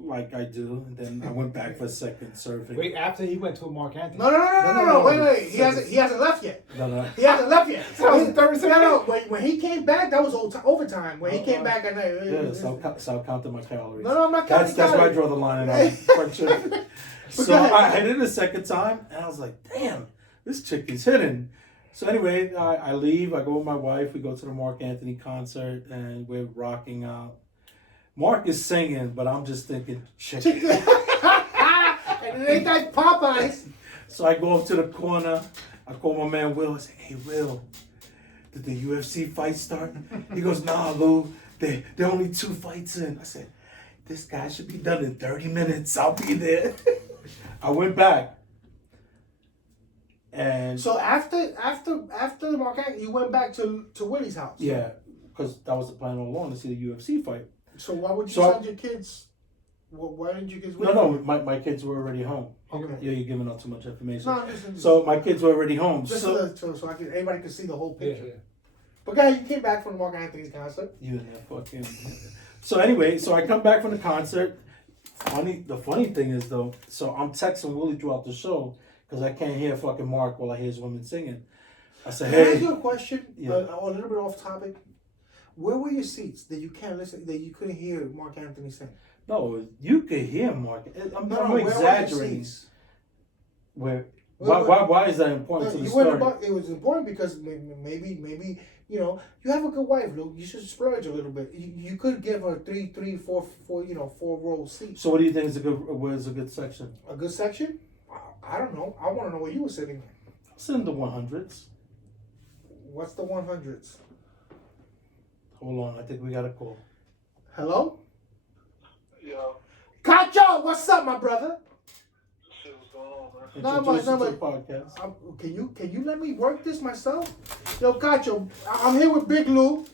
like I do, and then I went back for a second serving. Wait, after he went to a Mark Anthony. No. Wait. He hasn't left yet. No. He hasn't left yet. That was the third segment. No. When he came back, that was overtime. When he came back, I know. Yeah, so I'll count my calories. No, I'm not counting That's where I calories. draw the line on fried chicken. So go ahead. I hit it a second time, and I was like, damn, this chick is hidden. So anyway, I leave. I go with my wife. We go to the Mark Anthony concert, and we're rocking out. Mark is singing, but I'm just thinking, chicken. And it ain't like Popeyes. So I go up to the corner. I call my man Will. I say, hey, Will, did the UFC fight start? He goes, nah, Lou. There are only 2 fights in. I said, this guy should be done in 30 minutes. I'll be there. I went back. And So after the Mark Anthony, you went back to Willie's house. yeah, because that was the plan all along, to see the UFC fight. So why would you So send your kids? Why didn't you kids? No, my kids were already home. Okay. Yeah, you're giving out too much information. No, I'm just So my kids were already home. just So so I can everybody can see the whole Yeah, picture. yeah. But guys, you came back from the Mark Anthony's concert. you and that fucking. So anyway, so I come back from the concert. The funny thing is though, so I'm texting Willie throughout the show because I can't hear fucking Mark while I hear his women singing. I said, Can I ask hey, you a question? Yeah. A little bit off topic. Where were your seats that you can't listen? That you couldn't hear Mark Anthony sing? no, you could hear Mark. I'm Where not were your exaggerating. seats? Where? Where- Why is that important to the You went story? about, it was important because maybe you know you have a good wife, Luke. You should splurge a little bit. You could give her three, four, 4-row seats. So what do you think is where's a good section? A good section? I don't know. I want to know where you were sitting. Send the 100s. What's the 100s? Hold on, I think we got a call. Hello? Yo, Cacho, what's up, my brother? shit, what's going on, man? Introduce No, you to but- the podcast. Can you let me work this myself? Yo, Cacho, I'm here with Big Lou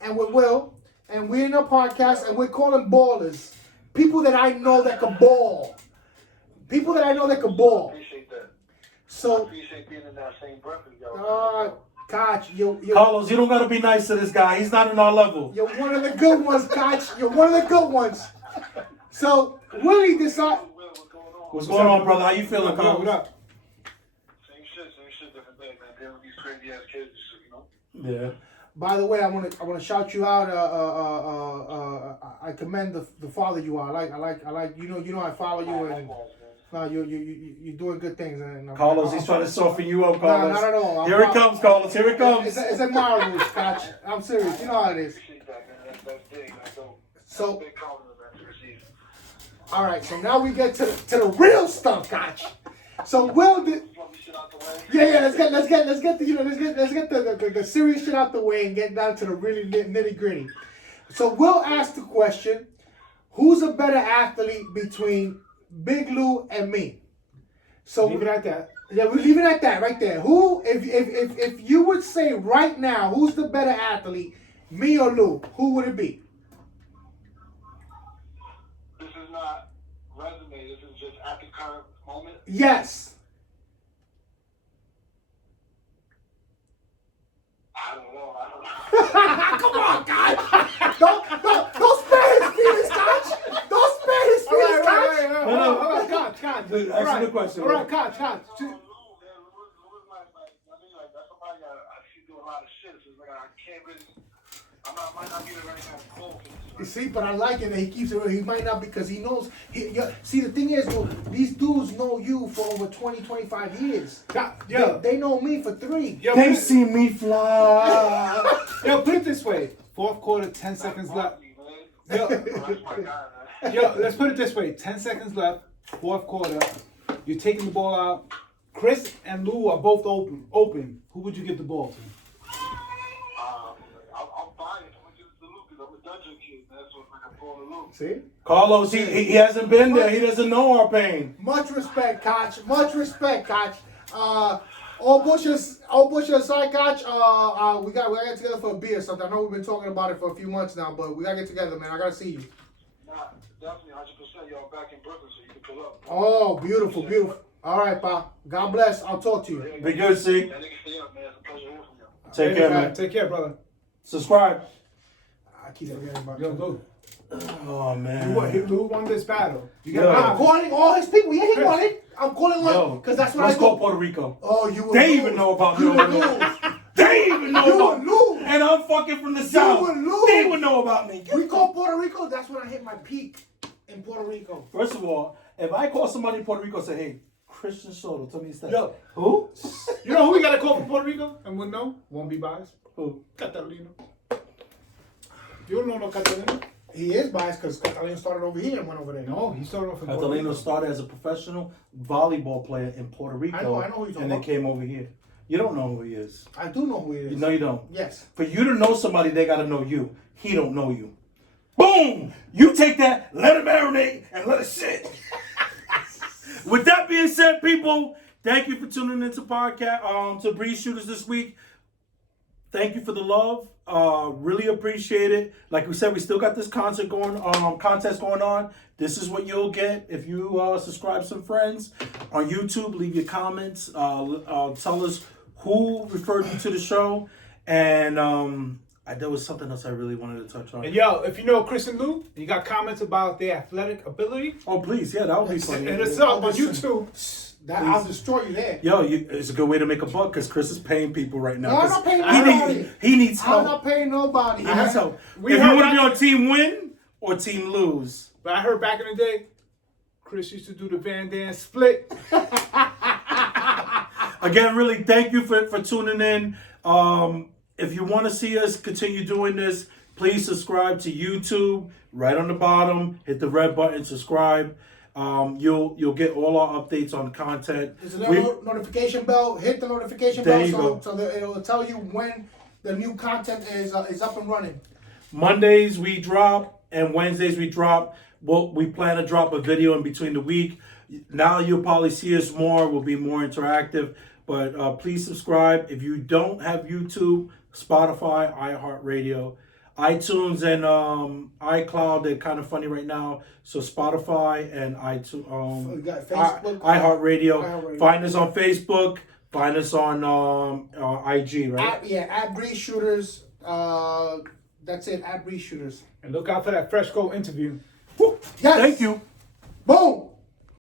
and with Will, and we're in a podcast, and we're calling ballers. People that I know that can ball. People that I know that can ball. Appreciate that. So, Appreciate being in that same breath with y'all. Koch, you're Carlos, you don't gotta be nice to this guy. He's not in our level. one of the good ones, Koch. You're one of the good ones. So, Willie decided. What's going on? What's going on, brother? How you feeling, What up? Carlos? What up? Same shit, different thing, man. Dealing with these crazy ass kids, you know? Yeah. By the way, I want to shout you out. I commend the father you are. I like. You know I follow you and. No, you're doing good things. And Carlos, he's trying to soften you up, No, Carlos. not at all. Here it comes, Carlos. Here it comes. It's admirable, Scotch. I'm serious. You know how it is. Appreciate that, man. That's big. That's dope. So, Big compliment, man, to receive. all right. So now we get to the real stuff, Scotch. So Will did. Fuck this shit out the way. Yeah. Let's get the serious shit out the way and get down to the really nitty gritty. So Will asked the question: who's a better athlete between Big Lou and me? So Leave it at that. yeah, we leave it at that right there. Who, if you would say right now, who's the better athlete, me or Lou? Who would it be? This is not resume. This is just at the current moment. Yes. I don't know. Come on, guys. Don't spare his feelings, Scotch. Don't spare his feelings, Scotch. All right, Koch. Dude, ask him the question, All right, bro. Koch. Lou, man, Lou is like, I mean, like, that's somebody I see do a lot of shit. So it's like, I can't really, might not be the right kind of goal for this. You see, but I like it that he keeps it real. He might not because he knows. See, the thing is, though, these dudes know you for over 20, 25 years. Yo, They know me for 3. yo, They see me fly. yo, put it this way. Fourth quarter, 10 seconds left. Yo, That's my guy, man. yo, let's put it this way. 10 seconds left. Fourth quarter. You're taking the ball out. Chris and Lou are both open. Who would you give the ball to? I'll buy it. I'm gonna give it to Lou because I'm a dungeon kid. That's what I'm calling Lou. See? Carlos, he hasn't been there. He doesn't know our pain. Much respect, Koch. Much respect, Koch. All bush aside, Koch. We gotta get together for a beer or something. I know we've been talking about it for a few months now, but we gotta get together, man. I gotta see you. Nah, definitely 100%. Y'all back in Brooklyn, so you can pull up. Oh, beautiful, beautiful. All right, pa. God bless. I'll talk to you. Be good, see. That nigga stay up, man. It's a pleasure hearing from y'all. Take care, man. Take care, brother. Subscribe. I keep forgetting about Yo, you. Lou. Oh, man. Who won this battle? You Yo. got I'm calling all his people. Yeah, he Chris. won it. I'm calling Yo, one because that's what let's I call do. Puerto Rico. Oh, you will They lose. even know about You me. will lose. They even know You about will me. lose. And I'm fucking from the south. will lose. They would know about me. We call Puerto Rico. That's when I hit my peak in Puerto Rico. First of all, if I call somebody in Puerto Rico and say, hey, Christian Soto. Tell me his stats. Yo. Who? You know who we got to call from Puerto Rico? And we'll know. Won't be biased. Who? Catalino. You don't know no Catalino? He is biased because Catalina started over here and went over there. No, he started off in Puerto Catalino Rico. started as a professional volleyball player in Puerto Rico. I know who you're talking and then about. came over here. You don't know who he is. I do know who he is. No, you don't. Yes. For you to know somebody, they got to know you. He don't know you. Boom! You take that, let it marinate, and let it sit. With that being said, people, thank you for tuning into podcast to Breeze Shooters this week. Thank you for the love. Really appreciate it. Like we said, we still got this contest going on. This is what you'll get if you subscribe some friends on YouTube. Leave your comments. Tell us who referred you to the show, and there was something else I really wanted to touch on. And yo, if you know Chris and Lou, you got comments about their athletic ability, Oh, please, yeah, that would be funny. and it's up on YouTube. I'll destroy you there. Yo, it's a good way to make a buck because Chris is paying people right now. No, I'm 'cause not paying he nobody. he needs I'm help. not paying nobody. He needs help. We If you heard want to be about- on team win or team lose. But I heard back in the day, Chris used to do the Van Dam split. Again, really, thank you for tuning in. If you want to see us continue doing this, please subscribe to YouTube. Right on the bottom, hit the red button, subscribe. You'll get all our updates on content. There's a little notification bell. Hit the notification There bell you go. so that it'll tell you when the new content is up and running. Mondays we drop and Wednesdays we drop. We plan to drop a video in between the week. Now you'll probably see us more. We'll be more interactive. But please subscribe. If you don't have YouTube, Spotify, iHeartRadio, iTunes, and iCloud, they're kind of funny right now. So Spotify and iTunes, We got Facebook, iHeartRadio. iHeartRadio. Find us on Facebook. Find us on IG, right? at Breeze Shooters. That's it, at Breeze Shooters. And look out for that Freshco interview. Yes. Thank you. Boom.